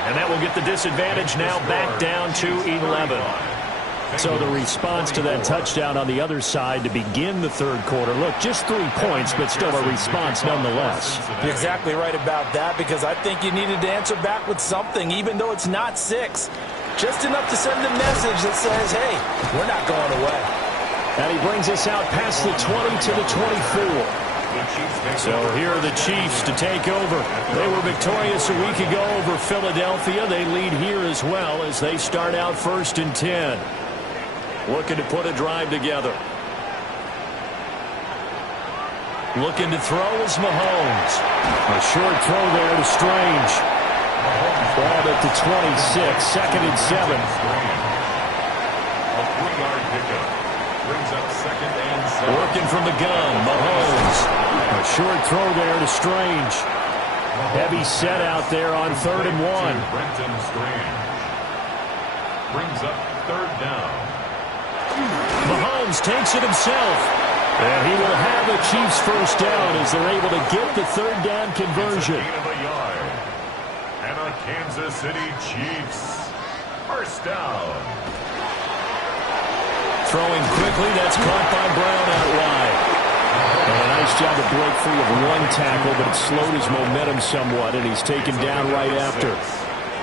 And that will get the disadvantage now back down to 11. So the response to that touchdown on the other side to begin the 3rd quarter. Look, just 3 points, but still a response nonetheless. You're exactly right about that, because I think you needed to answer back with something, even though it's not 6. Just enough to send a message that says, hey, we're not going away. And he brings us out past the 20 to the 24. So here are the Chiefs to take over. They were victorious a week ago over Philadelphia. They lead here as well as they start out 1st and 10. Looking to put a drive together. Looking to throw is Mahomes. A short throw there to Strange. Ball at the 26, 2nd and 7. A 3-yard pickup brings up 2nd and 7. Working from the gun, Mahomes. A short throw there to Strange. Heavy set out there on 3rd and 1. Brenton Strange brings up 3rd down. Mahomes takes it himself. And he will have a Chiefs first down as they're able to get the 3rd down conversion. It's a gain of a yard. And a Kansas City Chiefs first down. Throwing quickly, that's caught by Brown out wide. And a nice job to break free of one tackle, but it slowed his momentum somewhat, and he's taken down right after.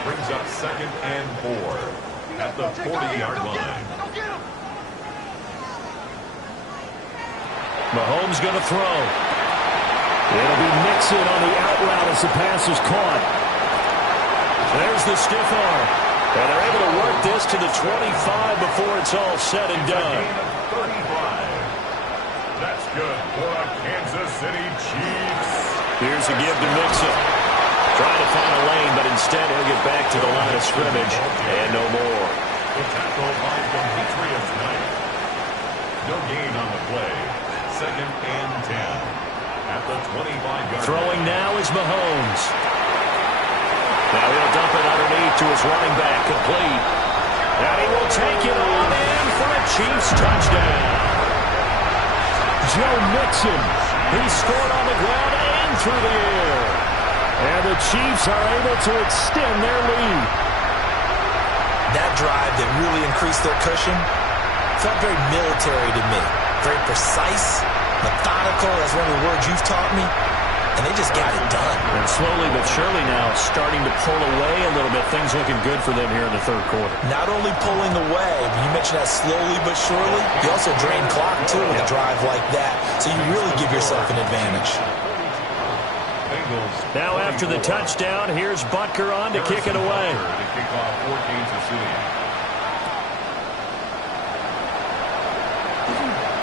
Brings up 2nd and 4 at the 40-yard line. Mahomes going to throw. It'll be Mixon on the out route as the pass is caught. There's the stiff arm. And they're able to work this to the 25 before it's all said and done. That's good for a Kansas City Chiefs. Here's a give to Mixon. Trying to find a lane, but instead he'll get back to the line of scrimmage. And no more. The tackle by Demetrius Knight. No gain on the play. 2nd and 10 at the 25-yard. Throwing now is Mahomes. Now he'll dump it underneath to his running back, complete. And he will take it on in for a Chiefs touchdown. Joe Mixon. He scored on the ground and through the air. And the Chiefs are able to extend their lead. That drive that really increased their cushion felt very military to me. Very precise, methodical, that's one of the words you've taught me. And they just got it done. And slowly but surely now starting to pull away a little bit. Things looking good for them here in the third quarter. Not only pulling away, but you mentioned that slowly but surely. You also drain clock, too, with a drive like that. So you really give yourself an advantage. Now after the touchdown, here's Butker on to kick it away.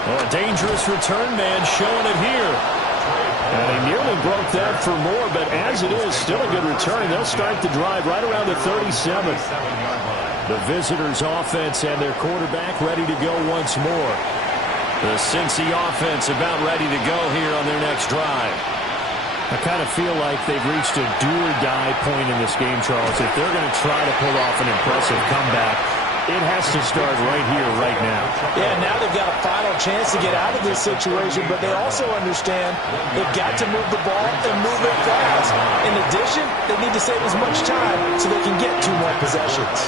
Oh, a dangerous return man showing it here. And he nearly broke that for more, but as it is, still a good return. They'll start the drive right around the 37. The visitors' offense and their quarterback ready to go once more. The Cincy offense about ready to go here on their next drive. I kind of feel like they've reached a do-or-die point in this game, Charles. If they're going to try to pull off an impressive comeback, it has to start right here, right now. Yeah, now they've got a final chance to get out of this situation, but they also understand they've got to move the ball and move it fast. In addition, they need to save as much time so they can get 2 more possessions.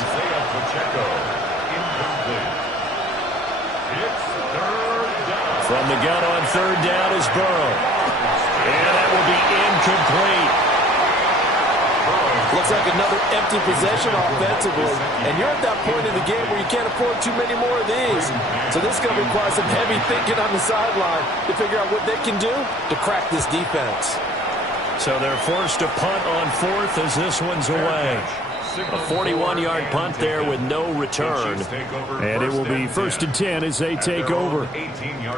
From the gun on third down is Burrow. And that will be incomplete. Looks like another empty possession offensively. And you're at that point in the game where you can't afford too many more of these. So this is going to require some heavy thinking on the sideline to figure out what they can do to crack this defense. So they're forced to punt on fourth as this one's away. A 41-yard punt there with no return. And it will be 1st and 10 as they take over.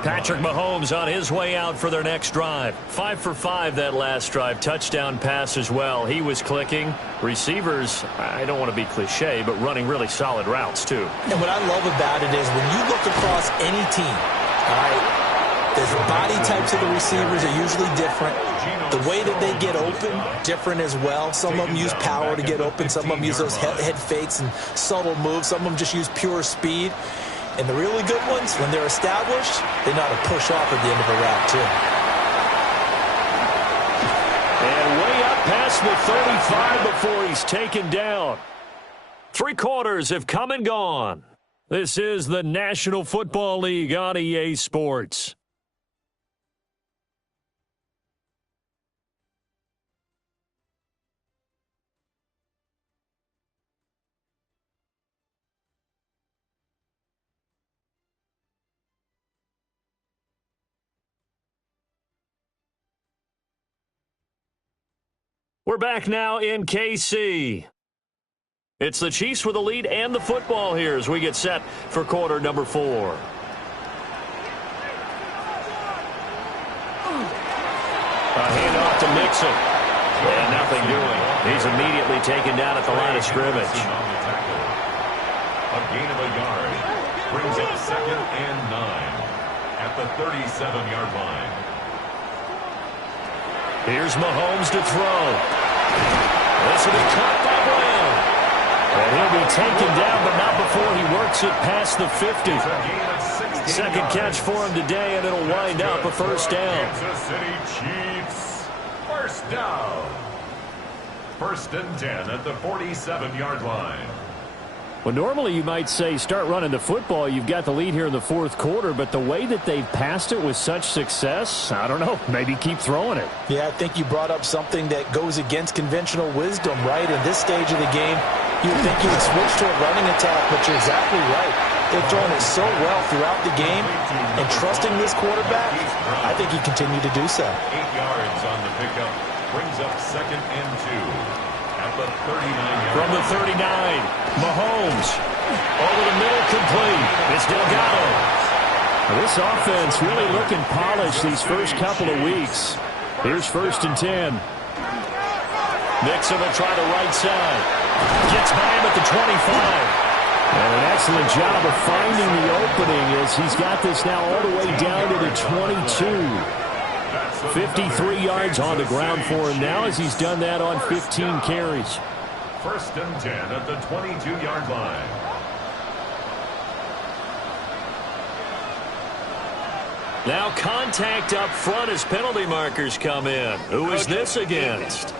Patrick Mahomes on his way out for their next drive. 5 for 5 that last drive. Touchdown pass as well. He was clicking. Receivers, I don't want to be cliche, but running really solid routes too. And what I love about it is when you look across any team, all right, the body types of the receivers are usually different. The way that they get open, different as well. Some of them use power to get open. Some of them use those head fakes and subtle moves. Some of them just use pure speed. And the really good ones, when they're established, they know how to push off at the end of a route, too. And way up past the 35 before he's taken down. 3 quarters have come and gone. This is the National Football League on EA Sports. We're back now in KC. It's the Chiefs with the lead and the football here as we get set for quarter number 4. A handoff to Mixon. And nothing doing. He's immediately taken down at the line of scrimmage. A gain of a yard brings up 2nd and 9 at the 37-yard line. Here's Mahomes to throw. This will be caught by Brown. And he'll be taken down, but not before he works it past the 50. Second catch for him today, and it'll wind up a first down. Kansas City Chiefs, first down. 1st and 10 at the 47-yard line. Well, normally you might say start running the football. You've got the lead here in the 4th quarter, but the way that they've passed it with such success, I don't know, maybe keep throwing it. Yeah, I think you brought up something that goes against conventional wisdom, right? In this stage of the game, you would think you would switch to a running attack, but you're exactly right. They've thrown it so well throughout the game, and trusting this quarterback, I think he continued to do so. 8 yards on the pickup brings up 2nd and 2. At the 39-yard From the 39, Mahomes over the middle, complete. It's Delgado. Now, this offense really looking polished these first couple of weeks. Here's 1st and 10. Mixon will try the right side. Gets by him at the 25. And an excellent job of finding the opening as he's got this now all the way down to the 22. 53 yards on the ground for him now as he's done that on 15 carries. 1st and 10 at the 22-yard line. Now contact up front as penalty markers come in. Who is this against?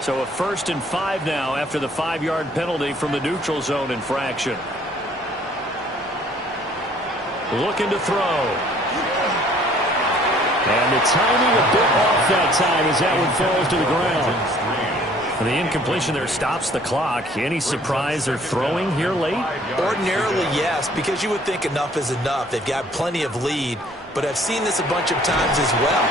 So a 1st and 5 now after the 5-yard penalty from the neutral zone infraction. Looking to throw. And the timing a bit off that time as that one falls to the ground. And the incompletion there stops the clock. Any surprise they're throwing here late? Ordinarily, yes, because you would think enough is enough. They've got plenty of lead, but I've seen this a bunch of times as well.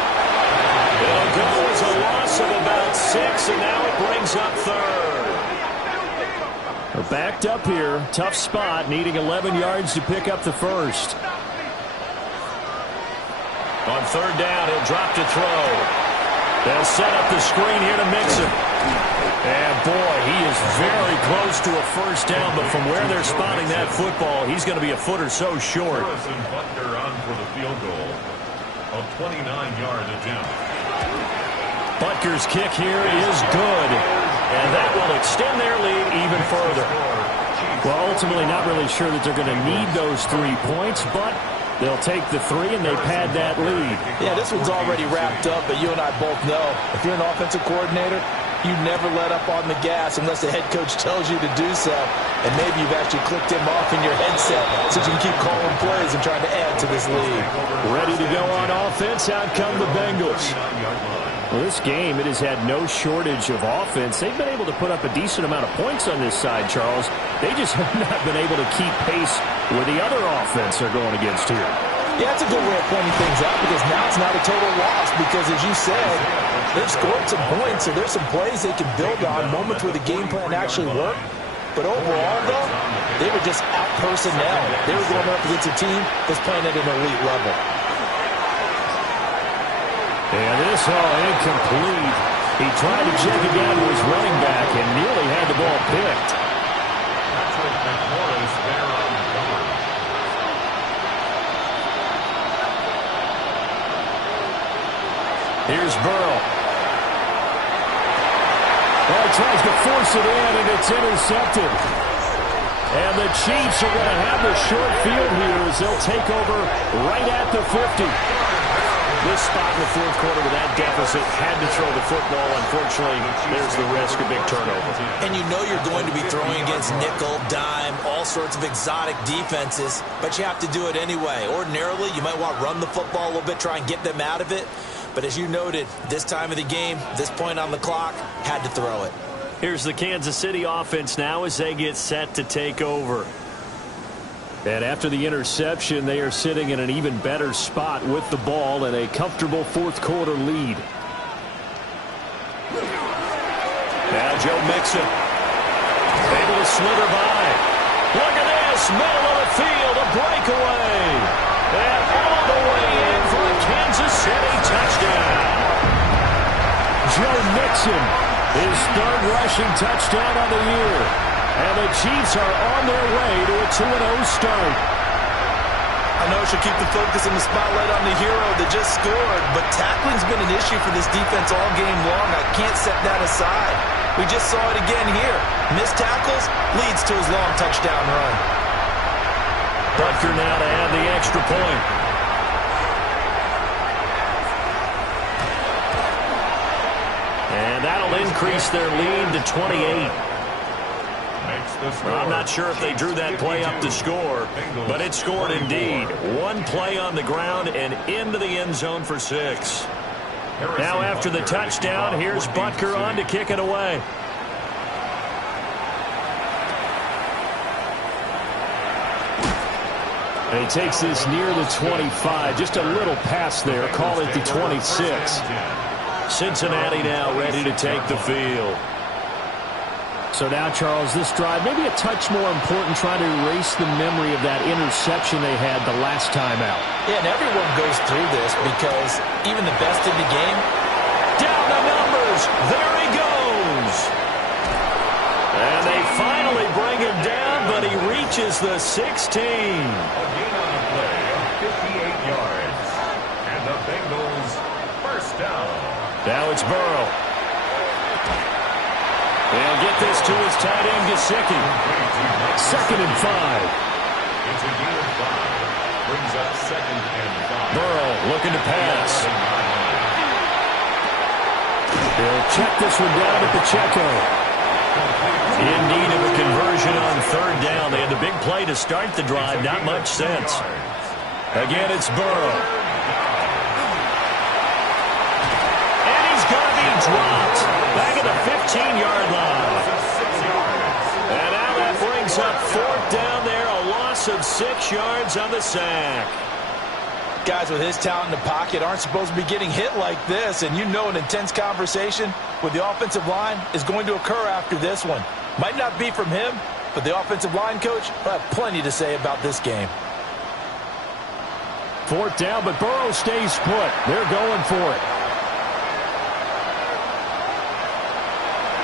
It'll go as a loss of about 6, and now it brings up 3rd. They're backed up here. Tough spot, needing 11 yards to pick up the 1st. On 3rd down, he'll drop to throw. They'll set up the screen here to Mixon. And, boy, he is very close to a 1st down, but from where they're spotting that football, he's going to be a foot or so short. Harrison Butker on for the field goal. A 29-yard attempt. Butker's kick here is good, and that will extend their lead even further. Well, ultimately not really sure that they're going to need those 3 points, but they'll take the 3 and they pad that lead. Yeah, this one's already wrapped up, but you and I both know if you're an offensive coordinator, you never let up on the gas unless the head coach tells you to do so. And maybe you've actually clicked him off in your headset so you can keep calling plays and trying to add to this lead. Ready to go on offense, out come the Bengals. Well, this game, it has had no shortage of offense. They've been able to put up a decent amount of points on this side, Charles. They just have not been able to keep pace with the other offense they're going against here. Yeah, that's a good way of pointing things out because now it's not a total loss because, as you said, they've scored some points, so there's some plays they can build on, moments where the game plan actually worked. But overall, though, they were just out-personnel. They were going up against a team that's playing at an elite level. And this all incomplete. He tried to check it down to his running back and nearly had the ball picked. Patrick McMorris there on the cover. Here's Burrow. Well, he tries to force it in, and it's intercepted. And the Chiefs are going to have the short field here as they'll take over right at the 50. This spot in the 4th quarter with that deficit had to throw the football. Unfortunately, there's the risk of big turnover. And you know you're going to be throwing against nickel, dime, all sorts of exotic defenses, but you have to do it anyway. Ordinarily, you might want to run the football a little bit, try and get them out of it. But as you noted, this time of the game, this point on the clock, had to throw it. Here's the Kansas City offense now as they get set to take over. And after the interception, they are sitting in an even better spot with the ball and a comfortable 4th quarter lead. Now Joe Mixon able to slither by. Look at this, middle of the field, a breakaway. And all the way in for a Kansas City touchdown. Joe Mixon, his 3rd rushing touchdown on the year. And the Chiefs are on their way to a 2-0 start. I know it should keep the focus and the spotlight on the hero that just scored, but tackling's been an issue for this defense all game long. I can't set that aside. We just saw it again here. Missed tackles leads to his long touchdown run. Butker now to add the extra point. And that'll increase their lead to 28. I'm not sure if they drew that play up to score, but it scored indeed. One play on the ground and into the end zone for 6. Now after the touchdown, here's Butker on to kick it away. And he takes this near the 25, just a little past there, call it the 26. Cincinnati now ready to take the field. So now, Charles, this drive, maybe a touch more important, trying to erase the memory of that interception they had the last time out. Yeah, and everyone goes through this because even the best in the game. Down the numbers. There he goes. And they finally bring him down, but he reaches the 16. A gain on the play of 58 yards. And the Bengals first down. Now it's Burrow. They'll get this to his tight end, Gesicki. 2nd and 5. It's a gain of 5. Brings up 2nd and 5. Burrow looking to pass. He'll check this one down at Pacheco. In need of a conversion on 3rd down. They had the big play to start the drive. Not much sense. Again, it's Burrow. And he's going to be dropped. Back at the 15-yard line. And now that brings up 4th down there. A loss of 6 yards on the sack. Guys with his talent in the pocket aren't supposed to be getting hit like this, and you know an intense conversation with the offensive line is going to occur after this one. Might not be from him, but the offensive line coach will have plenty to say about this game. 4th down, but Burrow stays put. They're going for it.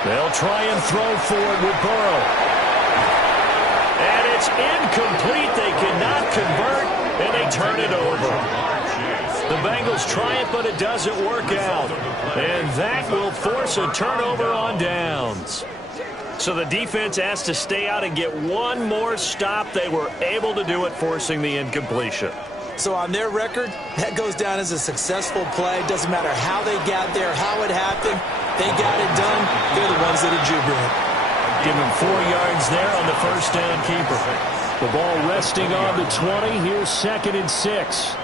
They'll try and throw for it with Burrow. And it's incomplete. They cannot convert, and they turn it over. The Bengals try it, but it doesn't work out. And that will force a turnover on downs. So the defense has to stay out and get one more stop. They were able to do it, forcing the incompletion. So on their record, that goes down as a successful play. Doesn't matter how they got there, how it happened. They got it done. They're the ones that are jubilant. Give him 4 yards there on the 1st down keeper. The ball resting on the 20. Here's 2nd and 6.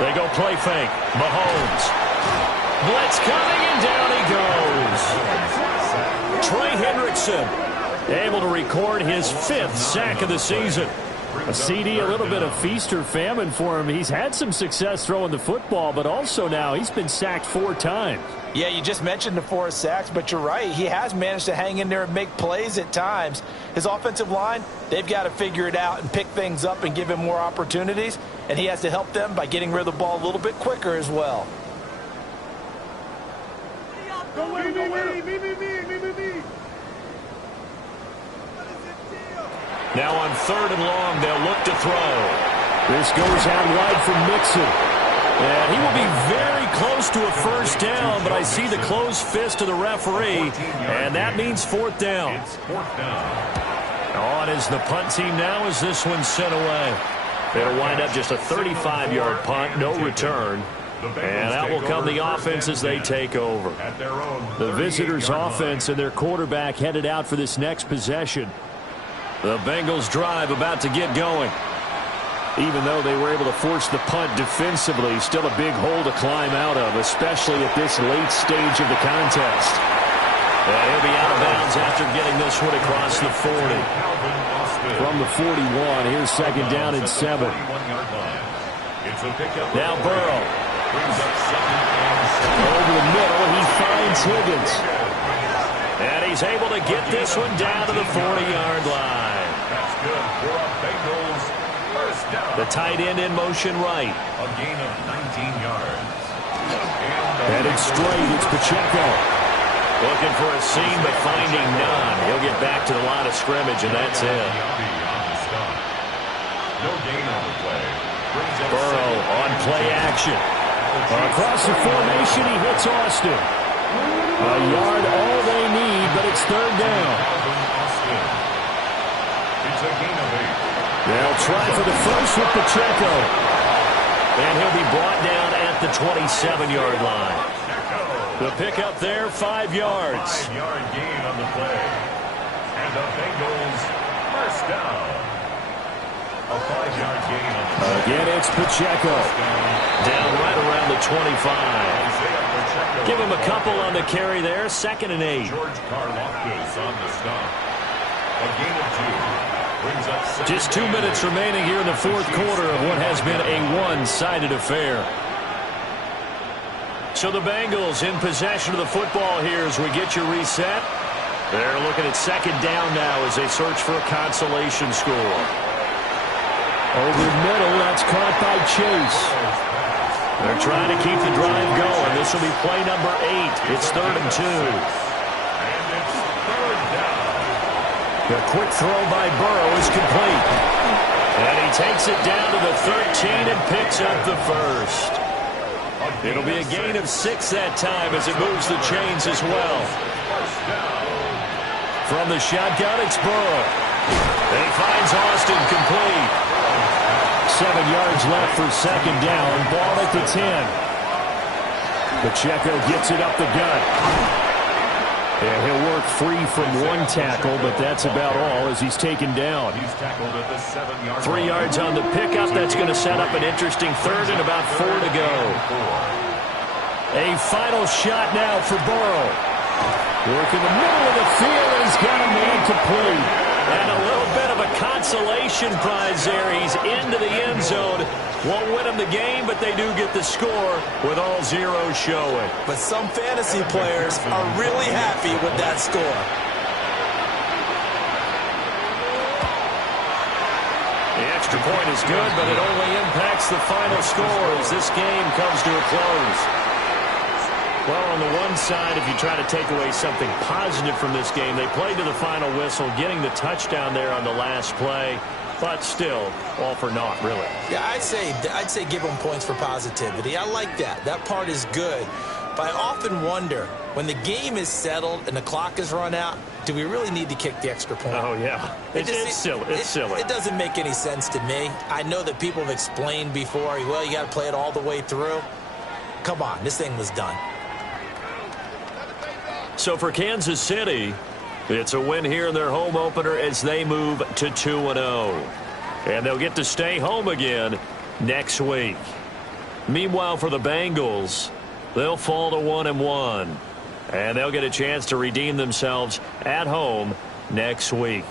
They go play fake. Mahomes. Blitz coming, and down he goes. Trey Hendrickson able to record his 5th sack of the season. A CD, a little bit of feast or famine for him. He's had some success throwing the football, but also now he's been sacked 4 times. Yeah, you just mentioned the 4 sacks, but you're right. He has managed to hang in there and make plays at times. His offensive line, they've got to figure it out and pick things up and give him more opportunities, and he has to help them by getting rid of the ball a little bit quicker as well. Now on 3rd and long, they'll look to throw. This goes out wide from Mixon. And he will be very close to a 1st down, but I see the closed fist of the referee, and that means 4th down. It's 4th down. On is the punt team now as this one's sent away. It'll wind up just a 35-yard punt, no return. And out will come the offense as they take over. The visitors' offense and their quarterback headed out for this next possession. The Bengals drive about to get going. Even though they were able to force the punt defensively, still a big hole to climb out of, especially at this late stage of the contest. And he'll be out of bounds after getting this one across the 40. From the 41, here's 2nd down and 7. Now Burrow. Over the middle, he finds Higgins. And he's able to get this one down to the 40-yard line. That's good for a Bengals 1st down. The tight end in motion right. A gain of 19 yards. Headed straight, it's Pacheco. Looking for a seam, but finding none. He'll get back to the line of scrimmage, and that's it. No gain on the play. Burrow on play action. Across the formation, he hits Austin. A yard all they need, but it's 3rd down. It's a gain of 8. They'll try for the first with Pacheco. And he'll be brought down at the 27-yard line. The pickup there, 5 yards. 5-yard gain on the play. And the Bengals 1st down. A 5-yard gain on the play. Again, it's Pacheco. Down right around the 25. Give him a couple on the carry there. 2nd and 8. George Karlaftis on the stop. A gain of 2. Brings up Just 2 minutes remaining here in the 4th quarter of what has been a one-sided affair. So the Bengals in possession of the football here as we get your reset. They're looking at 2nd down now as they search for a consolation score. Over the middle, that's caught by Chase. They're trying to keep the drive going. This will be play number 8. It's 3rd and 2. And it's 3rd down. The quick throw by Burrow is complete. And he takes it down to the 13 and picks up the first. A It'll be a gain of 6 that time as it moves the chains as well. From the shotgun, it's Burrow. He finds Austin complete. 7 yards left for second down. Ball at the 10. Pacheco gets it up the gut. And he'll work free from one tackle, but that's about all as he's taken down. 3 yards on the pickup. That's going to set up an interesting third and about 4 to go. A final shot now for Burrow. Work in the middle of the field, and he's got a man complete. And a little bit of a consolation prize there. He's into the end zone. Won't win them the game, but they do get the score with all zeros showing. But some fantasy players are really happy with that score. The extra point is good, but it only impacts the final score as this game comes to a close. Well, on the one side, if you try to take away something positive from this game, they played to the final whistle, getting the touchdown there on the last play. But still, all for naught, really. Yeah, I'd say give them points for positivity. I like that. That part is good. But I often wonder, when the game is settled and the clock is run out, do we really need to kick the extra point? Oh, yeah. It's silly. It's silly. It doesn't make any sense to me. I know that people have explained before, well, you got to play it all the way through. Come on, this thing was done. So for Kansas City, it's a win here in their home opener as they move to 2-0. And they'll get to stay home again next week. Meanwhile, for the Bengals, they'll fall to 1-1. And they'll get a chance to redeem themselves at home next week.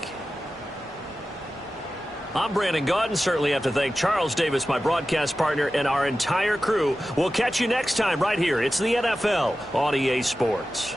I'm Brandon Gaudin. Certainly have to thank Charles Davis, my broadcast partner, and our entire crew. We'll catch you next time right here. It's the NFL on EA Sports.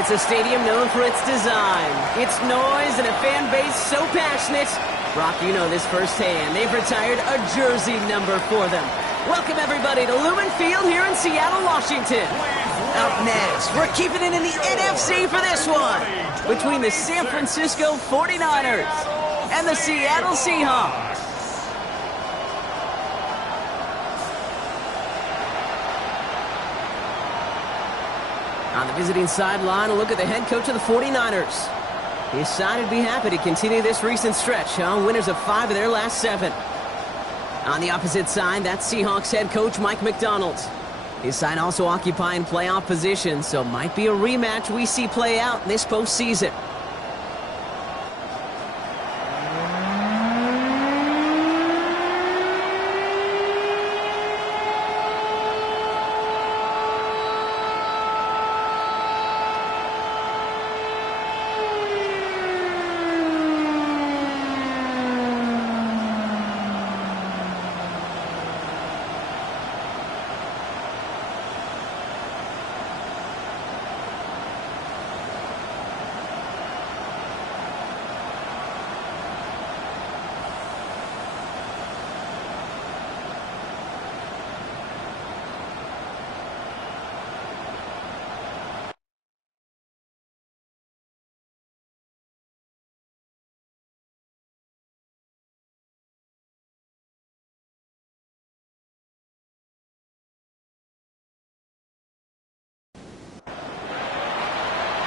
It's a stadium known for its design, its noise, and a fan base so passionate. Brock, you know this firsthand. They've retired a jersey number for them. Welcome, everybody, to Lumen Field here in Seattle, Washington. Up next, we're keeping it in the NFC for this one, between the San Francisco 49ers and the Seattle Seahawks. On the visiting sideline, a look at the head coach of the 49ers. His side would be happy to continue this recent stretch, winners of 5 of their last 7. On the opposite side, that's Seahawks head coach Mike Macdonald. His side also occupying playoff position, so might be a rematch we see play out this postseason.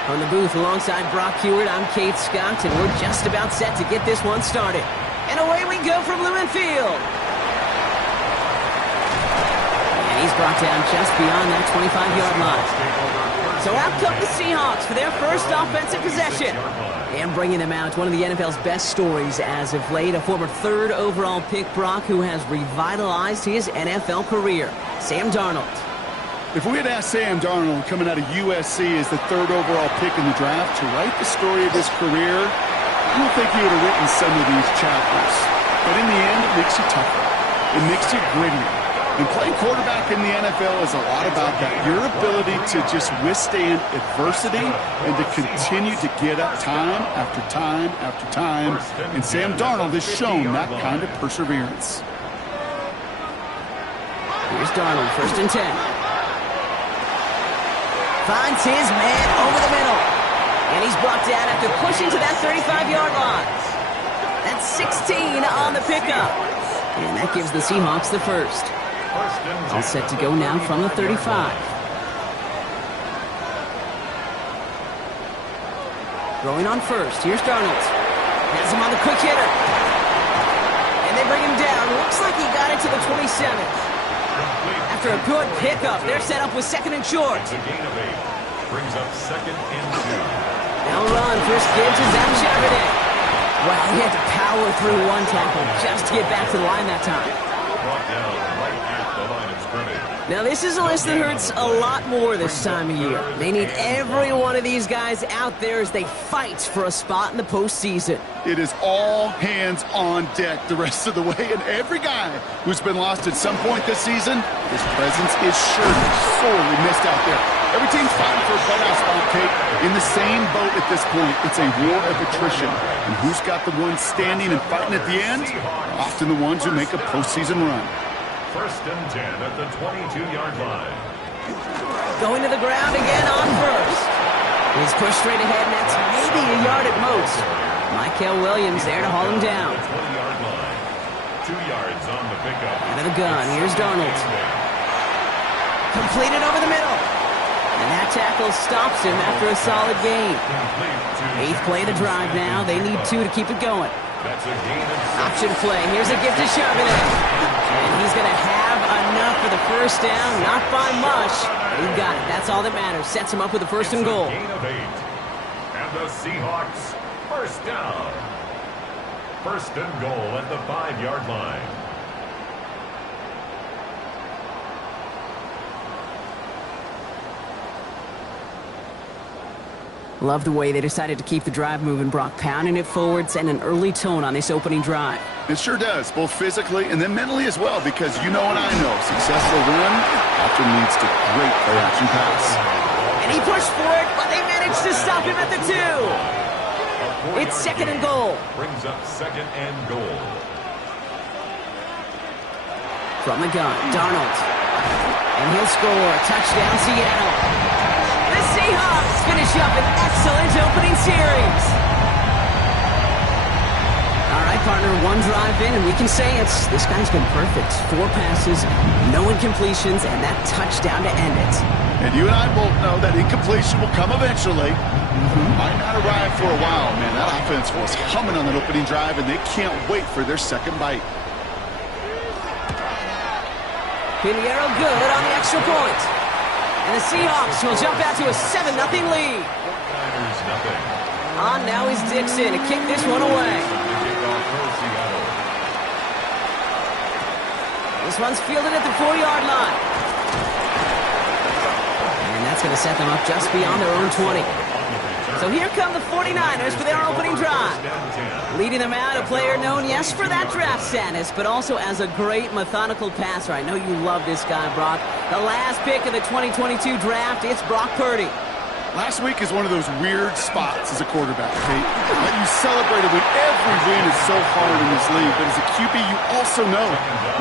From the booth alongside Brock Huard, I'm Kate Scott, and we're just about set to get this one started. And away we go from Lumen Field. And he's brought down just beyond that 25-yard line. So out come the Seahawks for their first offensive possession. And bringing them out, one of the NFL's best stories as of late, a former 3rd overall pick, Brock, who has revitalized his NFL career, Sam Darnold. If we had asked Sam Darnold, coming out of USC as the 3rd overall pick in the draft, to write the story of his career, I don't think he would have written some of these chapters. But in the end, it makes you tougher. It makes you grittier. And playing quarterback in the NFL is a lot about that. Your ability to just withstand adversity and to continue to get up time after time after time. And Sam Darnold has shown that kind of perseverance. Here's Darnold, 1st and 10. Finds his man over the middle. And he's brought down after pushing to that 35-yard line. That's 16 on the pickup. And that gives the Seahawks the first. All set to go now from the 35. Throwing on first. Here's Darnold. Has him on the quick hitter. And they bring him down. Looks like he got into the 27. After a good pickup, they're set up with 2nd and short. It's a gain of 8. Brings up 2nd and 2. Now run for Gibbs and Zach Charbonnet. Wow, he had to power through one tackle just to get back to the line that time. Brought down right at the line of scrimmage. Now this is a list that hurts a lot more this time of year. They need every one of these guys out there as they fight for a spot in the postseason. It is all hands on deck the rest of the way, and every guy who's been lost at some point this season, his presence is surely sorely missed out there. Every team's fighting for a playoff spot, Kate. In the same boat at this point, it's a war of attrition. And who's got the ones standing and fighting at the end? Often the ones who make a postseason run. 1st and 10 at the 22-yard line. Going to the ground again on first. He's pushed straight ahead, and that's maybe a yard at most. Mykel Williams there to haul him down. 20-yard line. 2 yards on the pickup. Out of the gun, here's Darnold. Completed over the middle. And that tackle stops him after a solid gain. 8th play of the drive now. They need 2 to keep it going. That's a gain of 6. Option play. Here's a gift to Charbonnet. And he's going to have enough for the first down. Not by much. But he got it. That's all that matters. Sets him up with the 1st and goal. Gain of 8. And the Seahawks, 1st down. 1st and goal at the 5-yard line. Love the way they decided to keep the drive moving, Brock, pounding it forward, setting an early tone on this opening drive. It sure does, both physically and then mentally as well, because you know and I know, successful run often leads to great play-action pass. And he pushed for it, but they managed to stop him at the 2. It's second and goal. Brings up second and goal. From the gun, Darnold. And he'll score. Touchdown, Seattle. The Seahawks finish up an excellent opening series. All right, partner, one drive in, and we can say this guy's been perfect. 4 passes, no incompletions, and that touchdown to end it. And you and I both know that incompletion will come eventually. Might not arrive for a while, man. That offense was humming on that opening drive, and they can't wait for their second bite. Pinheiro good on the extra point. And the Seahawks will jump out to a 7-0 lead. 49ers nothing. On now is Dixon to kick this one away. This one's fielded at the 4-yard line. And that's going to set them up just beyond their own 20. So here come the 49ers for their opening drive. Leading them out, a player known, yes, for that draft status, but also as a great methodical passer. I know you love this guy, Brock. The last pick of the 2022 draft, it's Brock Purdy. Last week is one of those weird spots as a quarterback, Kate. Like you celebrate it when every win is so hard in this league. But as a QB, you also know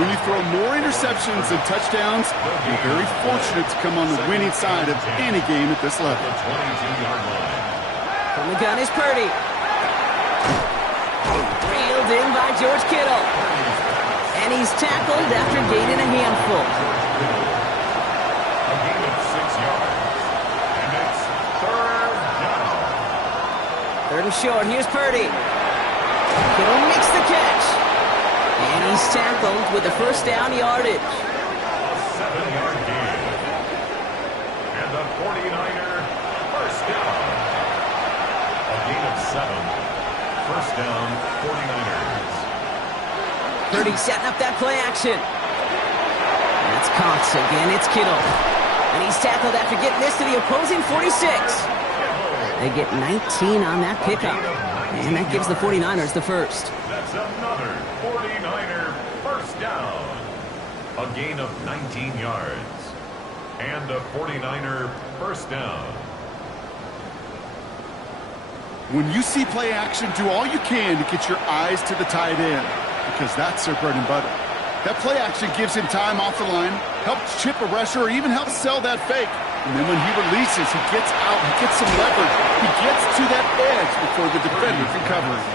when you throw more interceptions than touchdowns, you're very fortunate to come on the winning side of any game at this level. From the gun is Purdy. Reeled in by George Kittle. And he's tackled after gaining a handful. A gain of 6 yards. And it's third down. Third and short. Here's Purdy. Kittle makes the catch. And he's tackled with the first down yardage. A 7-yard gain. And the 49er first down. A gain of 7. First down, 49ers. Purdy setting up that play action. And it's Cox again. It's Kittle. And he's tackled after getting this to the opposing 46. They get 19 on that pickup. And that gives the 49ers the first. That's another 49er first down. A gain of 19 yards. And a 49er first down. When you see play action, do all you can to get your eyes to the tight end, because that's their bread and butter. That play action gives him time off the line, helps chip a rusher, or even helps sell that fake. And then when he releases, he gets out, he gets some leverage. He gets to that edge before the defender can cover him.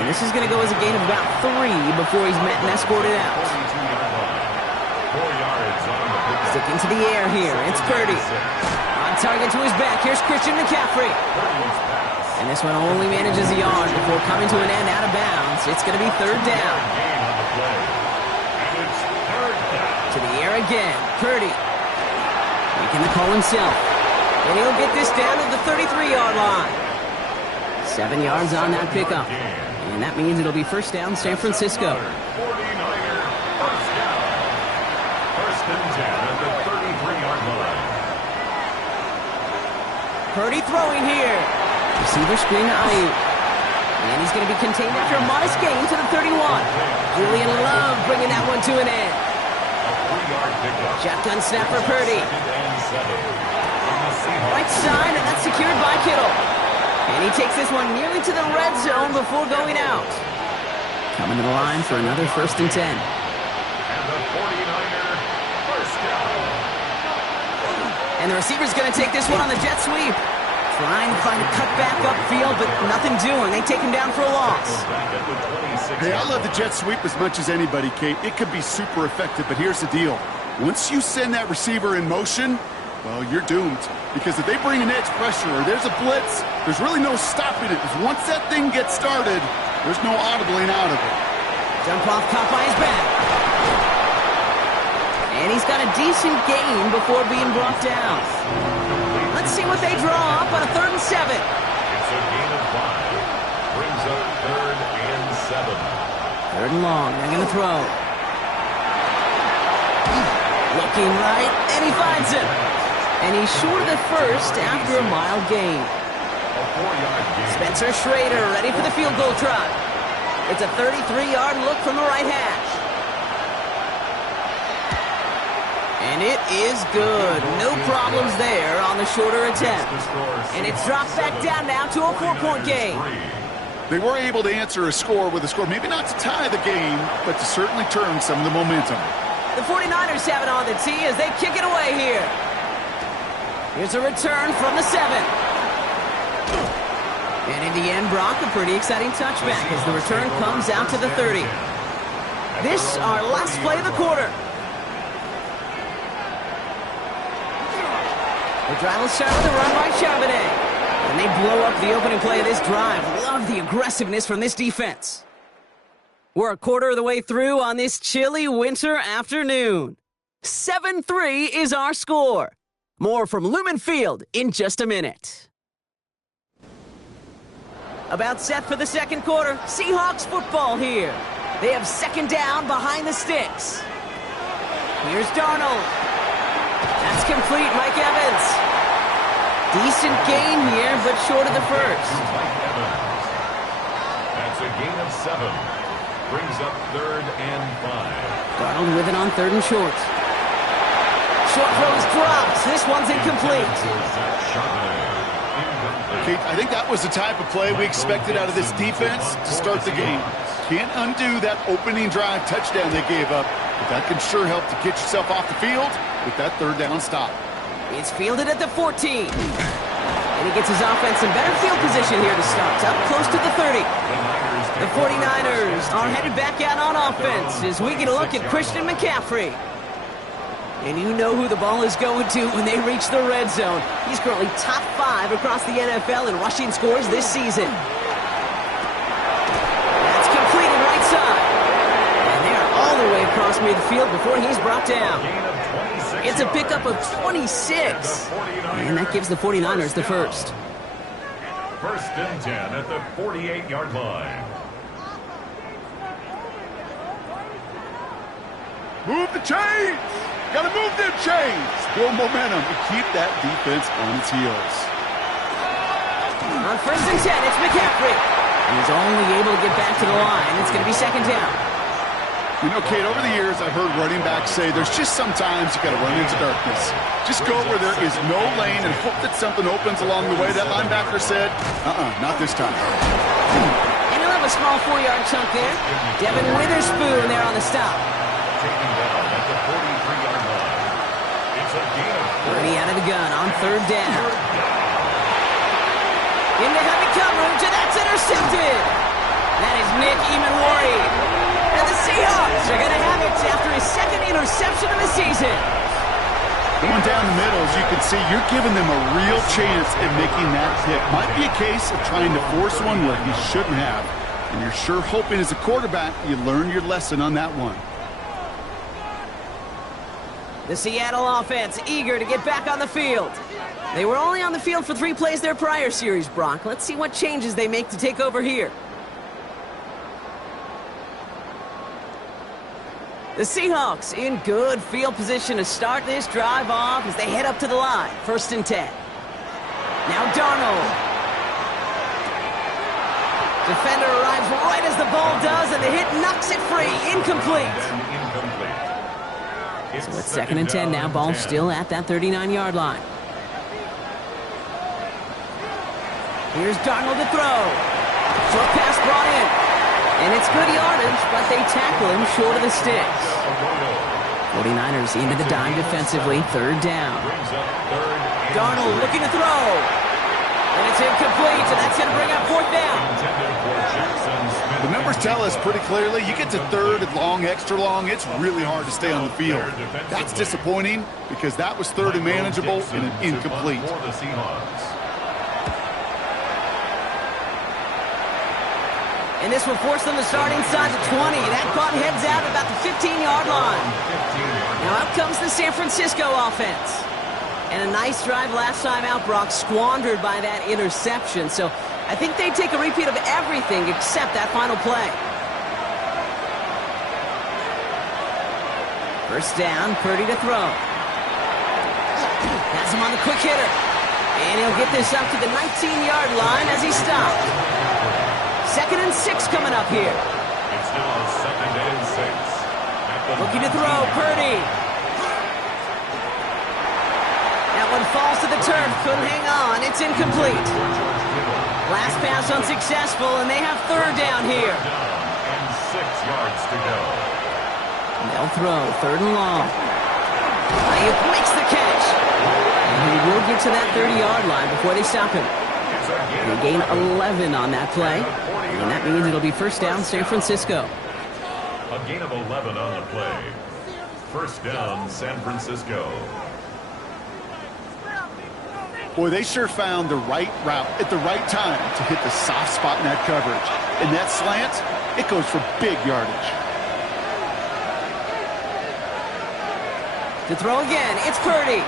And this is going to go as a gain of about 3 before he's met and escorted out. 4 yards on the pickup. Sticking to the air here. It's Purdy. On target to his back. Here's Christian McCaffrey. And this one only manages a yard before coming to an end out of bounds. It's going to be third down. Gain on the play. And it's third down. To the air again. Purdy. Making the call himself. And he'll get this down to the 33-yard line. 7 yards on that pickup. And that means it'll be first down San Francisco. 49er first down. First and 10 at the 33-yard line. Purdy throwing here. Receiver screen to Ayuk. And he's going to be contained after a modest gain to the 31. Julian Love bringing that one to an end. A 3-yard pickup. Shotgun snap for Purdy. Second and 7. From the Seahawks. Right side, and that's secured by Kittle. And he takes this one nearly to the red zone before going out. Coming to the line for another first and 10. And the 49er first down. And the receiver's going to take this one on the jet sweep. Trying to find a cutback upfield, but nothing doing. They take him down for a loss. Back at the 26. Hey, I love the jet sweep as much as anybody, Kate. It could be super effective, but here's the deal. Once you send that receiver in motion, well, you're doomed. Because if they bring an edge pressure or there's a blitz, there's really no stopping it. Because once that thing gets started, there's no audibling out of it. Jump off, caught by his back. And he's got a decent gain before being brought down. Let's see what they draw up on a 3rd and 7. It's a gain of 5. Brings up 3rd and 7. 3rd and long. They're going to throw. Looking right, and he finds him. And he's short of the first after a mild gain. A 4-yard gain. Spencer Schrader ready for the field goal try. It's a 33-yard look from the right hash. And And it is good. No problems there on the shorter attempt. And it's dropped back down now to a 4-point game. They were able to answer a score with a score, maybe not to tie the game, but to certainly turn some of the momentum. The 49ers have it on the tee as they kick it away here. Here's a return from the 7. And in the end, Brock, a pretty exciting touchback as the return comes out to the 30. This, our last play of the quarter. The drive will start with a run by Charbonnet. And they blow up the opening play of this drive. Love the aggressiveness from this defense. We're a quarter of the way through on this chilly winter afternoon. 7-3 is our score. More from Lumen Field in just a minute. About set for the second quarter. Seahawks football here. They have second down behind the sticks. Here's Darnold. That's complete, Mike Evans. Decent gain here, but short of the first. That's a gain of 7. Brings up 3rd and 5. Darnold with it on 3rd and short. Short throw is dropped. This one's incomplete. Kate, I think that was the type of play we expected out of this defense to start the game. Can't undo that opening drive touchdown they gave up, but that can sure help to get yourself off the field with that 3rd down stop. It's fielded at the 14. And he gets his offense in better field position here to start. Up close to the 30. The 49ers are headed back out on offense as we get a look at Christian McCaffrey. And you know who the ball is going to when they reach the red zone. He's currently top 5 across the NFL in rushing scores this season. That's completed right side. And they're all the way across midfield before he's brought down. It's a pickup of 26. And that gives the 49ers the first. 1st and 10 at the 48-yard line. Move the chains! Gotta move them chains! Build momentum and keep that defense on its heels. On 1st and 10, it's McCaffrey. He's only able to get back to the line. It's going to be second down. You know, Kate, over the years, I've heard running backs say there's just sometimes you got to run into darkness. Just go where there is no lane and hope that something opens along the way. That linebacker said, not this time. And he'll have a small 4-yard chunk there. Devin Witherspoon there on the stop. Taken down at the 43-yard line. It's a gain of 4. Purdy out of the gun on 3rd down. Into heavy coverage, and that's intercepted. That is Nick Emanwari. And the Seahawks are going to have it after his 2nd interception of the season. Going down the middle, as you can see, you're giving them a real chance at making that pick. Might be a case of trying to force one where he shouldn't have. And you're sure hoping as a quarterback you learn your lesson on that one. The Seattle offense eager to get back on the field. They were only on the field for 3 plays their prior series, Brock. Let's see what changes they make to take over here. The Seahawks in good field position to start this drive off as they head up to the line. 1st and 10. Now Darnold. Defender arrives right as the ball does, and the hit knocks it free. Incomplete. So it's 2nd and 10 now. Ball still at that 39-yard line. Here's Darnold to throw. Short pass brought in. And it's good yardage, but they tackle him short of the sticks. 49ers into the dime defensively. 3rd down. Darnold looking to throw. And it's incomplete, so that's going to bring up 4th down. The numbers tell us pretty clearly, you get to 3rd and long, extra long, it's really hard to stay on the field. That's disappointing because that was 3rd and manageable and an incomplete. And this will force them to start inside the 20. That punt heads out at about the 15-yard line. Now out comes the San Francisco offense. And a nice drive last time out, Brock, squandered by that interception. So I think they take a repeat of everything except that final play. 1st down, Purdy to throw. Has him on the quick hitter. And he'll get this up to the 19-yard line as he stopped. 2nd and 6 coming up here. It's now 2nd and 6. Looking to throw, Purdy. That one falls to the turf. Couldn't hang on. It's incomplete. Last pass unsuccessful, and they have third down here. And 6 yards to go. They'll throw. Third and long. Ayuk makes the catch. And he will get to that 30-yard line before they stop him. They gain 11 on that play. And that means it'll be first down, San Francisco. A gain of 11 on the play. First down, San Francisco. Boy, they sure found the right route at the right time to hit the soft spot in that coverage. And that slant, it goes for big yardage. To throw again, it's Purdy.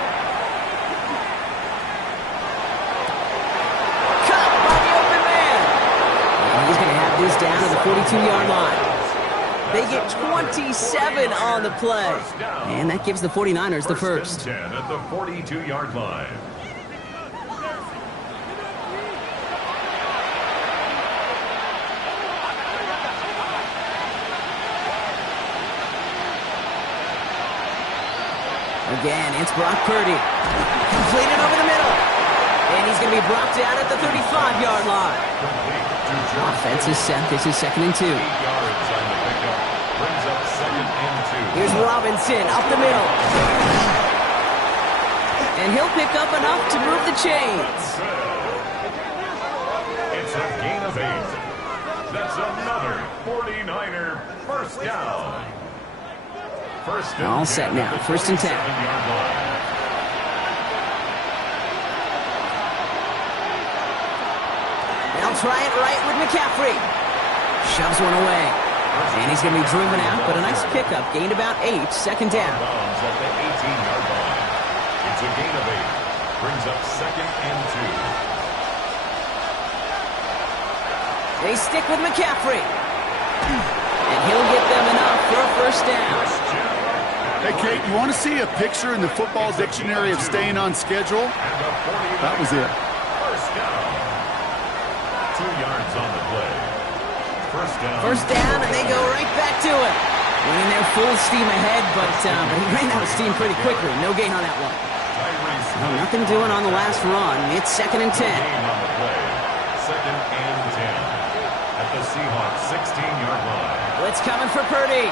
Caught by the open man. And he's going to have this down to the 42-yard line. They get 27 on the play. And that gives the 49ers the first. First and 10 at the 42-yard line. Again, it's Brock Purdy. Completed over the middle. And he's going to be brought down at the 35-yard line. Offense is set. This is 2nd and 2. 8 yards on the pickup. Brings up 2nd and 2. Here's Robinson up the middle. And he'll pick up enough to move the chains. It's a gain of 8. That's another 49er first down. First and All set now. First and 10. 7-yard line. They'll try it right with McCaffrey. Shoves one away. And he's going to be driven out, but a nice pickup. Gained about 8. Second down. Bounds at the 18-yard line. It's a gain of 8. Brings up 2nd and 2. They stick with McCaffrey. And he'll get them enough for a first down. Hey, Kate, you want to see a picture in the football dictionary of staying on schedule? That was it. First down. 2 yards on the play. First down, and they go right back to it. Running their full steam ahead, but he ran out of steam pretty quickly. No gain on that one. Well, nothing doing on the last run. It's 2nd and 10. Gain on the play. 2nd and 10. At the Seahawks 16-yard line. Blitz coming for Purdy.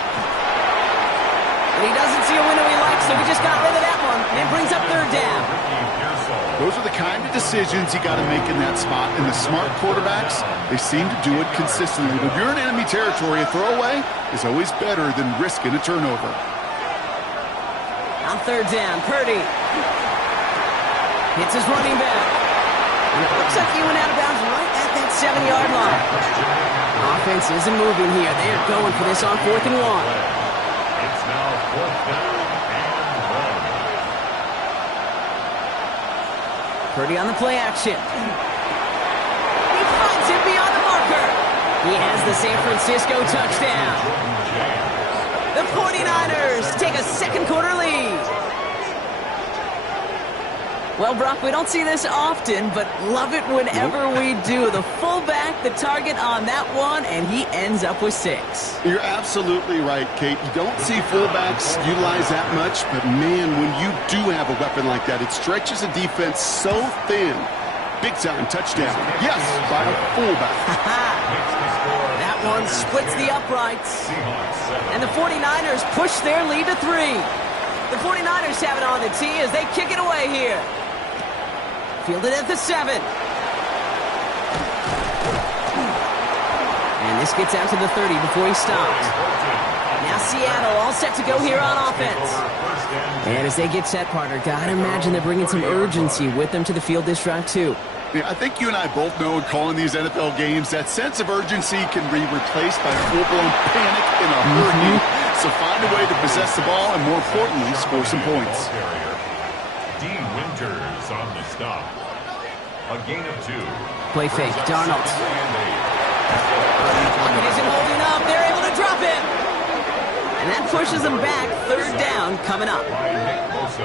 And he doesn't see a window he likes, so he just got rid of that one. And it brings up third down. Those are the kind of decisions you got to make in that spot. And the smart quarterbacks, they seem to do it consistently. But if you're in enemy territory, a throwaway is always better than risking a turnover. On third down, Purdy hits his running back. And it looks like he went out of bounds right at that 7-yard line. Offense isn't moving here. They are going for this on 4th and 1. It's now 4th down and 1. Purdy on the play action. He finds him beyond the marker. He has the San Francisco touchdown. The 49ers take a second-quarter lead. Well, Brock, we don't see this often, but love it whenever we do. The fullback, the target on that one, and he ends up with 6. You're absolutely right, Kate. You don't see fullbacks utilize that much, but man, when you do have a weapon like that, it stretches a defense so thin. Big-time touchdown. Yes, by a fullback. That one splits the uprights. And the 49ers push their lead to 3. The 49ers have it on the tee as they kick it away here. Fielded at the 7. And this gets out to the 30 before he stopped. Now Seattle all set to go here on offense. And as they get set, partner, gotta imagine they're bringing some urgency with them to the field this drive too. Yeah, I think you and I both know in calling these NFL games that sense of urgency can be replaced by full-blown panic in a hurry. So find a way to possess the ball and, more importantly, score some points. D. Winters on the stop. A gain of 2. Play fake, Darnold. Pocket isn't holding up. They're able to drop him. And that pushes them back. Third down coming up.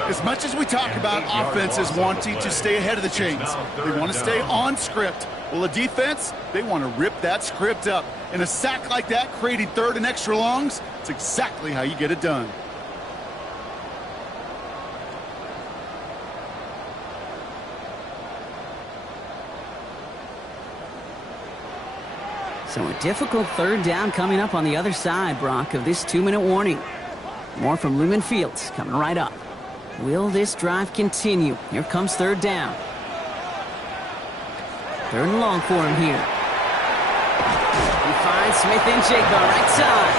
As much as we talk about offenses wanting to stay ahead of the chains, they want to stay on script. Well, a defense, they want to rip that script up. And a sack like that, creating third and extra longs, it's exactly how you get it done. So a difficult third down coming up on the other side, Brock, of this 2-minute warning. More from Lumen Fields coming right up. Will this drive continue? Here comes third down. Third and long for him here. He finds Smith and Jigba right side.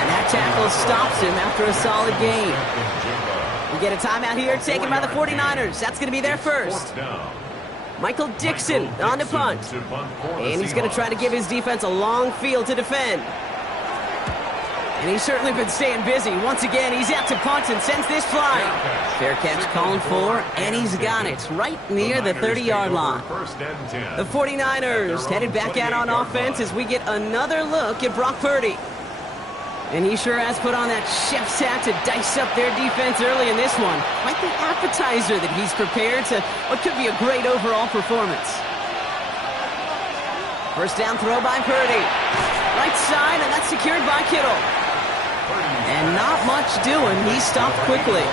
And that tackle stops him after a solid gain. We get a timeout here taken by the 49ers. That's going to be their first. Michael Dixon on the punt. And he's going to try to give his defense a long field to defend. And he's certainly been staying busy. Once again, he's out to punt and sends this flying. Fair catch calling for, and he's got it right near the 30-yard line. The 49ers headed back out on offense as we get another look at Brock Purdy. And he sure has put on that chef's hat to dice up their defense early in this one. Quite the appetizer that he's prepared to what could be a great overall performance. First down throw by Purdy. Right side, and that's secured by Kittle. And not much doing. He stopped quickly.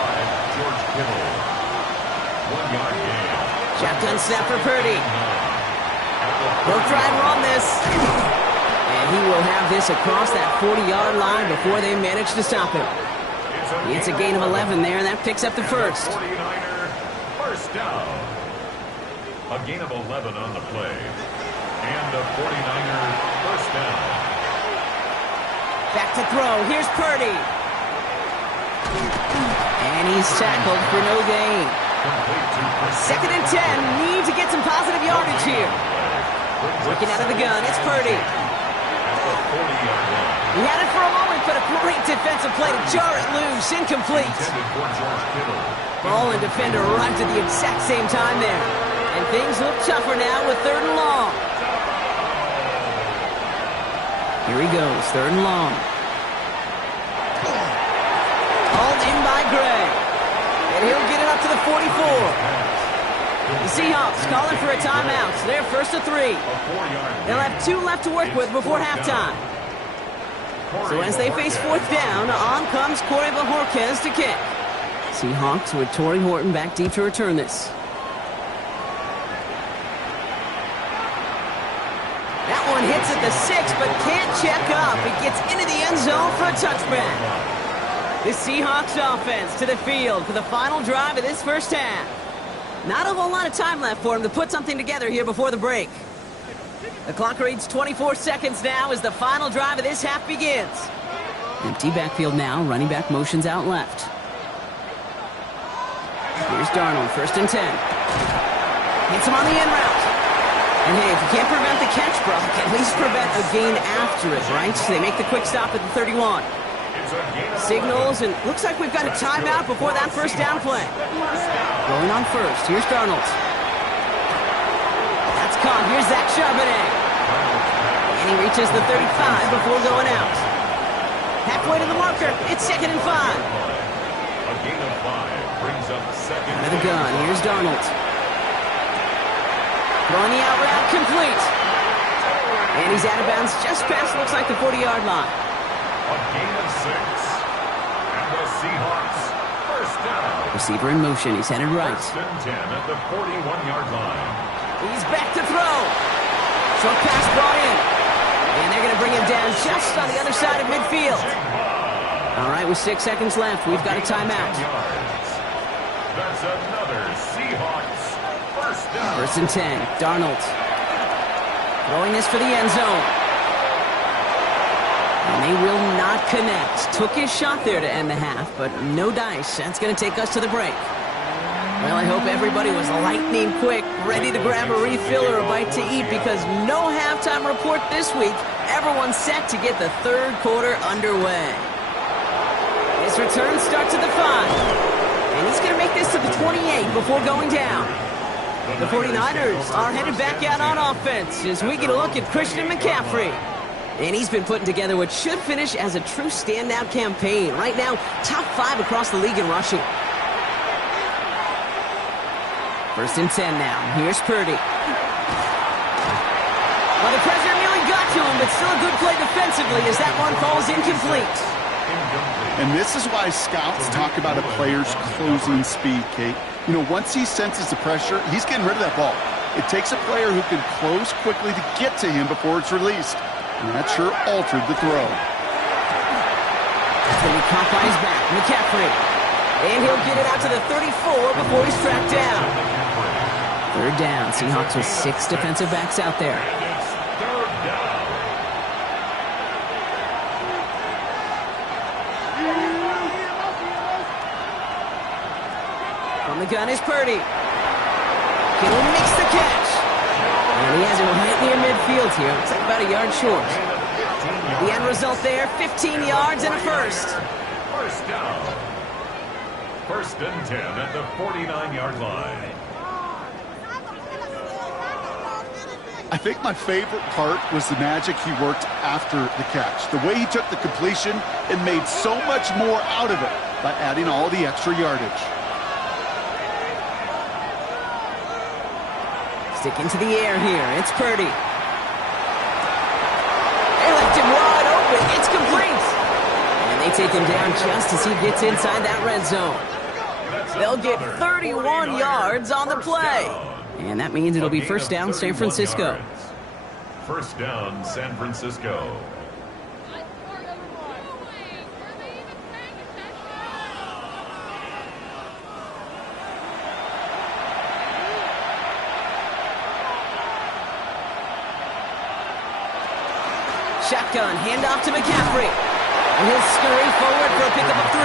Shotgun snap for Purdy. He'll try and run this. And he will have this across that 40-yard line before they manage to stop him. It's a gain of 11 there, and that picks up the first. 49er first down. A gain of 11 on the play. And a 49er first down. Back to throw. Here's Purdy. And he's tackled for no gain. Second and 10. Need to get some positive yardage here. Working out of the gun. It's Purdy. He had it for a moment, but a great defensive play to jar it loose. Incomplete. Ball and defender arrived at the exact same time there. And things look tougher now with third and long. Here he goes, third and long. Hauled in by Gray. And he'll get it up to the 44. The Seahawks calling for a timeout. They're first to 3. They'll have 2 left to work with before halftime. So as they face fourth down, on comes Corey Bojorquez to kick. Seahawks with Torrey Horton back deep to return this. That one hits at the 6, but can't check up. It gets into the end zone for a touchback. The Seahawks offense to the field for the final drive of this first half. Not a whole lot of time left for him to put something together here before the break. The clock reads 24 seconds now as the final drive of this half begins. Empty backfield now, running back motions out left. Here's Darnold, first and 10. Hits him on the in route. And hey, if you can't prevent the catch, Brock, at least prevent a gain after it, right? So they make the quick stop at the 31. Signals, and looks like we've got a timeout before that first down play. Going on first, here's Darnold. That's caught, here's Zach Charbonnet. And he reaches the 35 before going out. Halfway to the marker, it's second and 5. A gain of 5 brings up second. Out of the gun, here's Darnold. Throwing the out route, complete. And he's out of bounds just past, looks like the 40-yard line. A gain of 6. And the Seahawks first down. Receiver in motion, he's headed right. First and 10 at the 41-yard line. He's back to throw. Short pass brought in. And they're going to bring him down just on the other side of midfield. All right, with 6 seconds left, we've got a timeout. That's another Seahawks first down. First and 10, Darnold. Throwing this for the end zone. And they will not connect. Took his shot there to end the half, but no dice. That's going to take us to the break. Well, I hope everybody was lightning quick, ready to grab a refill or a bite to eat, because no halftime report this week. Everyone's set to get the third quarter underway. His return starts at the 5. And he's going to make this to the 28 before going down. The 49ers are headed back out on offense as we get a look at Christian McCaffrey. And he's been putting together what should finish as a true standout campaign. Right now, top 5 across the league in rushing. First and 10 now. Here's Purdy. Well, the pressure nearly got to him, but still a good play defensively as that one falls incomplete. And this is why scouts talk about a player's closing speed, Kate. You know, once he senses the pressure, he's getting rid of that ball. It takes a player who can close quickly to get to him before it's released. And that sure altered the throw. That's going to be caught by his back. McCaffrey. And he'll get it out to the 34 before he's tracked down. Third down. Seahawks with 6 defensive backs out there. It's third down. From the gun is Purdy. Kittle makes the catch. And he has it right near midfield here. Looks like about a yard short. The end result there, 15 yards and a first. First down. First and 10 at the 49-yard line. I think my favorite part was the magic he worked after the catch. The way he took the completion and made so much more out of it by adding all the extra yardage. Sticking to the air here. It's Purdy. They left him wide open. It's complete. And they take him down just as he gets inside that red zone. They'll get 31 yards on the play. And that means it'll be first down San Francisco. First down San Francisco. Shotgun, handoff to McCaffrey. And he'll scurry forward for a pickup of 3.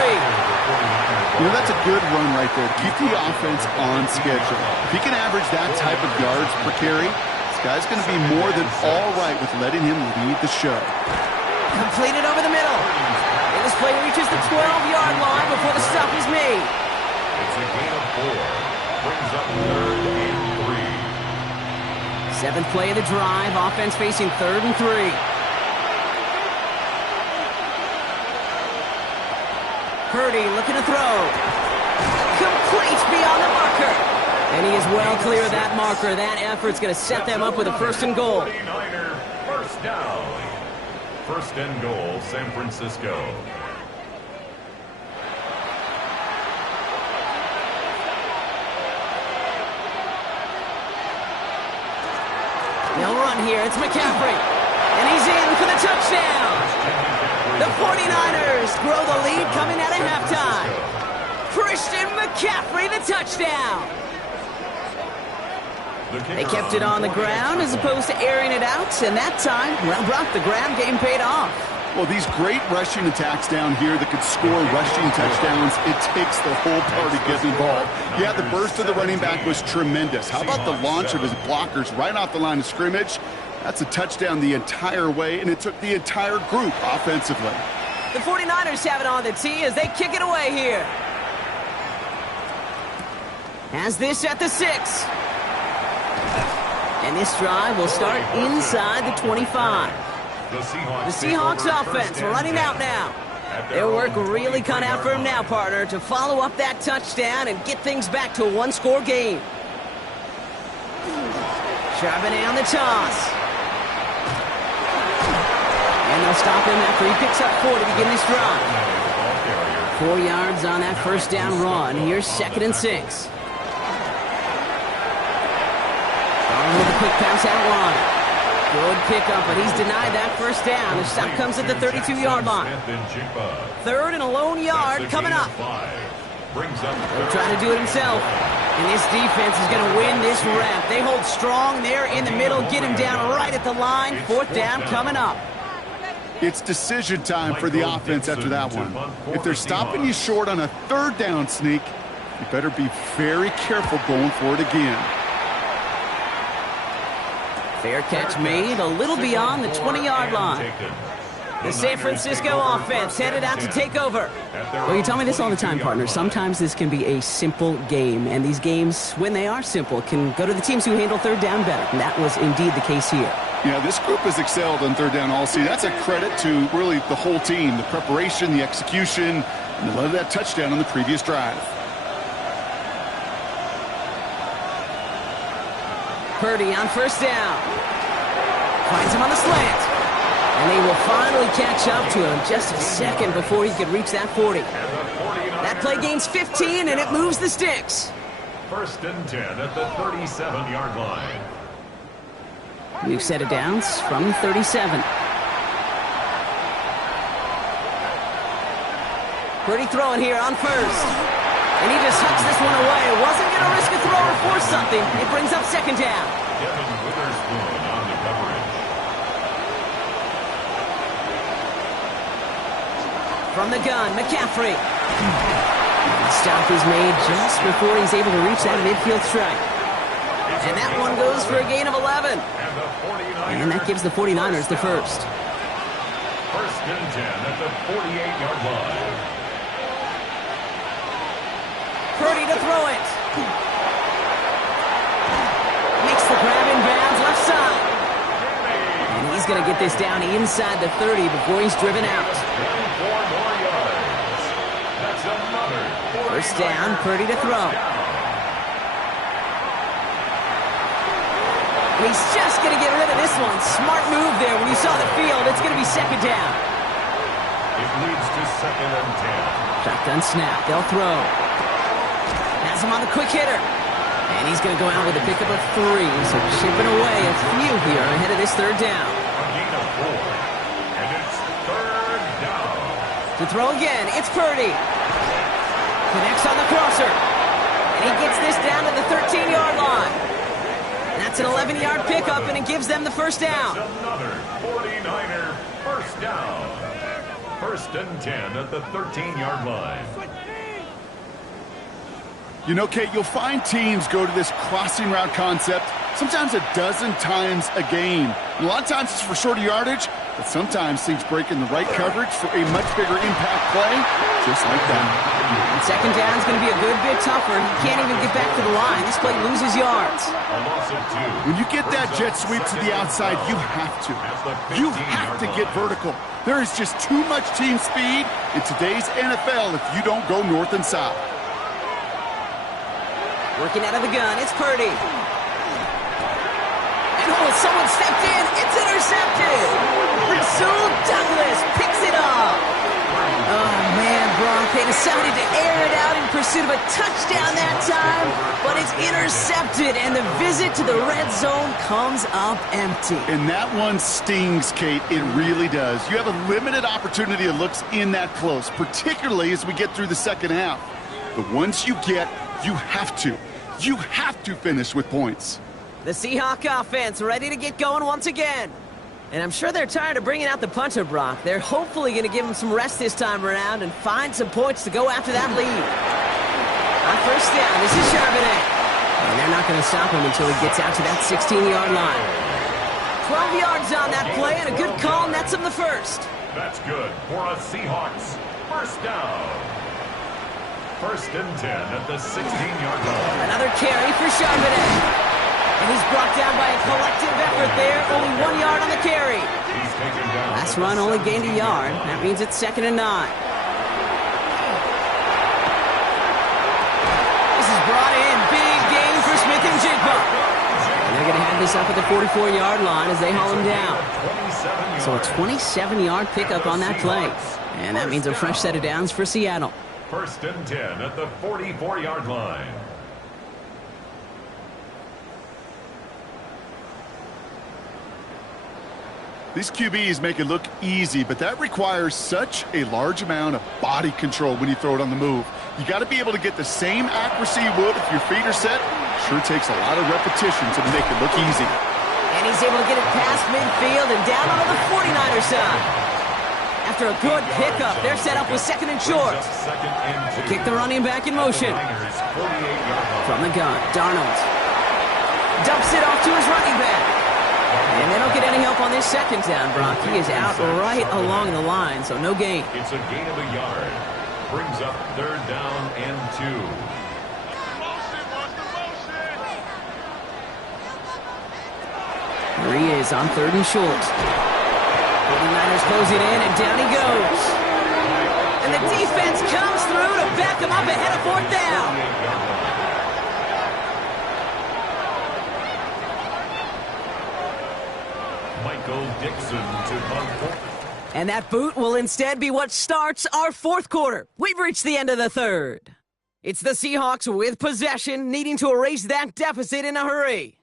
You know, that's a good run right there. Keep the offense on schedule. If he can average that type of yards per carry, this guy's going to be more than all right with letting him lead the show. Completed over the middle. And this play reaches the 12-yard line before the stop is made. It's a gain of 4. Brings up third and 3. 7th play of the drive. Offense facing 3rd and 3. Purdy looking to throw. Complete beyond the marker. And he is well clear of that marker. That effort's going to set them up with a 1st and goal. 49er first down. First and goal, San Francisco. They'll run here. It's McCaffrey. And he's in for the touchdown. The 49ers grow the lead coming out of halftime. Christian McCaffrey, the touchdown. They kept it on the ground as opposed to airing it out, and that time, well, Brock, the ground game paid off. Well, these great rushing attacks down here that could score rushing touchdowns, it takes the whole party getting involved. Yeah, the burst of the running back was tremendous. How about the launch of his blockers right off the line of scrimmage? That's a touchdown the entire way, and it took the entire group offensively. The 49ers have it on the tee as they kick it away here. Has this at the 6. And this drive will start inside the 25. The Seahawks offense running out now. Their work really cut out for him now, partner, to follow up that touchdown and get things back to a 1-score game. Charbonnet on the toss. And they'll stop him after he picks up 4 to begin this drive. 4 yards on that first down run. Here's 2nd and 6. With a quick pass out wide. Good pickup, but he's denied that first down. The stop comes at the 32-yard line. 3rd and a lone yard coming up. He'll try to do it himself. And this defense is going to win this rep. They hold strong there in the middle, get him down right at the line. 4th down coming up. It's decision time for the offense after that one. If they're stopping you short on a 3rd down sneak, you better be very careful going for it again. Fair catch made a little beyond the 20-yard line. The San Francisco offense headed out to take over. Well, you tell me this all the time, partner. Sometimes this can be a simple game, and these games, when they are simple, can go to the teams who handle 3rd down better. And that was indeed the case here. Yeah, this group has excelled on 3rd down all season. That's a credit to really the whole team, the preparation, the execution, and I love that touchdown on the previous drive. Purdy on first down. Finds him on the slant. And they will finally catch up to him just a second before he could reach that 40. That play gains 15, and it moves the sticks. 1st and 10 at the 37-yard line. New set of downs from 37. Purdy throwing here on first. And he just hucks this one away. Wasn't going to risk a throw or force something. It brings up second down. Devin Witherspoon on the coverage. From the gun, McCaffrey. The stop is made just before he's able to reach that midfield strike. And that one goes for a gain of 11. And that gives the 49ers the first. First and 10 at the 48-yard line. Purdy to throw it. Makes the grab in bounds left side. And he's going to get this down inside the 30 before he's driven out. 4 more yards. That's another First down, Purdy to throw. And he's just going to get rid of this one. Smart move there when you saw the field. It's going to be second down. It leads to second and 10. Shotgun snap. They'll throw. Has him on the quick hitter. And he's going to go out with a pickup of 3. So chipping away a few here ahead of this third down. A gain of 4. And it's third down. To throw again, it's Purdy. Connects on the crosser. And he gets this down to the 13-yard line. That's an 11-yard pickup, and it gives them the first down. That's another 49er first down. First and 10 at the 13-yard line. You know, Kate, you'll find teams go to this crossing route concept sometimes a dozen times a game. And a lot of times it's for shorter yardage, but sometimes things break in the right coverage for a much bigger impact play, just like that. And second down is going to be a good bit tougher. He can't even get back to the line. This play loses yards. A loss of 2. When you get that jet sweep to the outside, you have to. You have to get vertical. There is just too much team speed in today's NFL if you don't go north and south. Working out of the gun, it's Purdy. And someone stepped in. It's intercepted. Rasul Douglas picks it up. Oh, man, Gronk, they decided to air it out in pursuit of a touchdown that time, but it's intercepted, and the visit to the red zone comes up empty. And that one stings, Kate. It really does. You have a limited opportunity that looks in that close, particularly as we get through the second half. But once you get, you have to finish with points. The Seahawk offense ready to get going once again. And I'm sure they're tired of bringing out the punter, Brock. They're hopefully going to give him some rest this time around and find some points to go after that lead. On first down, this is Charbonnet. And they're not going to stop him until he gets out to that 16-yard line. 12 yards on that play, and a good call nets him the first. That's good for a Seahawks first down. First and 10 at the 16-yard line. Another carry for Charbonnet. And he's brought down by a collective effort there. Only 1 yard on the carry. He's taken down. Last run only gained a yard. That means it's second and 9. This is brought in. Big gain for Smith and Jigba. And they're going to have this up at the 44-yard line as they haul him down. So a 27-yard pickup on that play. And that means a fresh set of downs for Seattle. First and 10 at the 44-yard line. These QBs make it look easy, but that requires such a large amount of body control when you throw it on the move. You got to be able to get the same accuracy you would if your feet are set. Sure takes a lot of repetition to make it look easy. And he's able to get it past midfield and down onto the 49er side. After a good pickup, they're set up with second and short. They kick the running back in motion. From the gun, Darnold dumps it off to his running back. And they don't get any help on this second down, Brock. He is out right along the line, so no gain. It's a gain of a yard. Brings up third down and 2. Here he is on third and short. 49ers closing in, and down he goes. And the defense comes through to back him up ahead of fourth down. Michael Dixon to punt. And that boot will instead be what starts our fourth quarter. We've reached the end of the third. It's the Seahawks with possession, needing to erase that deficit in a hurry.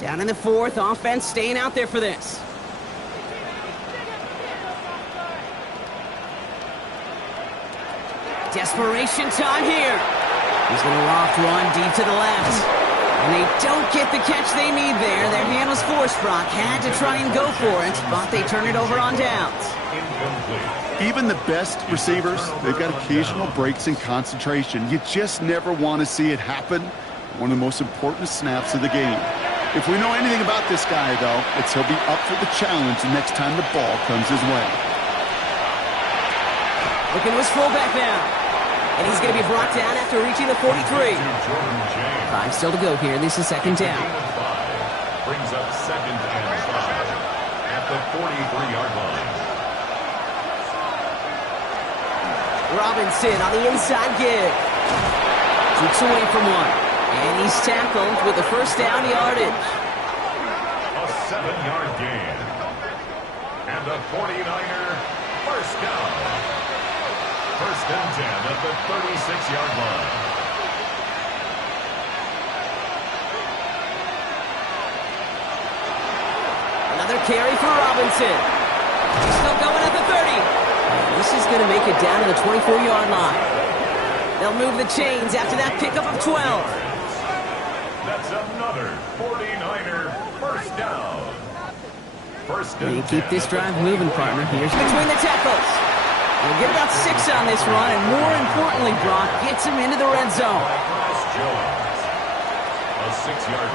Down in the fourth, offense staying out there for this. Desperation time here. He's going to loft one deep to the left. And they don't get the catch they need there. Their hand was forced, Brock. Had to try and go for it, but they turn it over on downs. Even the best receivers, they've got occasional breaks in concentration. You just never want to see it happen. One of the most important snaps of the game. If we know anything about this guy, though, it's he'll be up for the challenge the next time the ball comes his way. Looking to his fullback now. And he's going to be brought down after reaching the 43. 5 still to go here. This is second down. Brings up 2nd and 5 at the 43-yard line. Robinson on the inside give. Keeps away from one. And he's tackled with the first down yardage. A 7-yard gain. And a 49er first down. First and 10 at the 36-yard line. Another carry for Robinson. He's still going at the 30. This is going to make it down to the 24-yard line. They'll move the chains after that pickup of 12. That's another 49er first down. First and You keep this drive moving, partner. Here's between the tackles. We'll get about 6 on this run, and more importantly, Brock gets him into the red zone. Jones. A 6-yard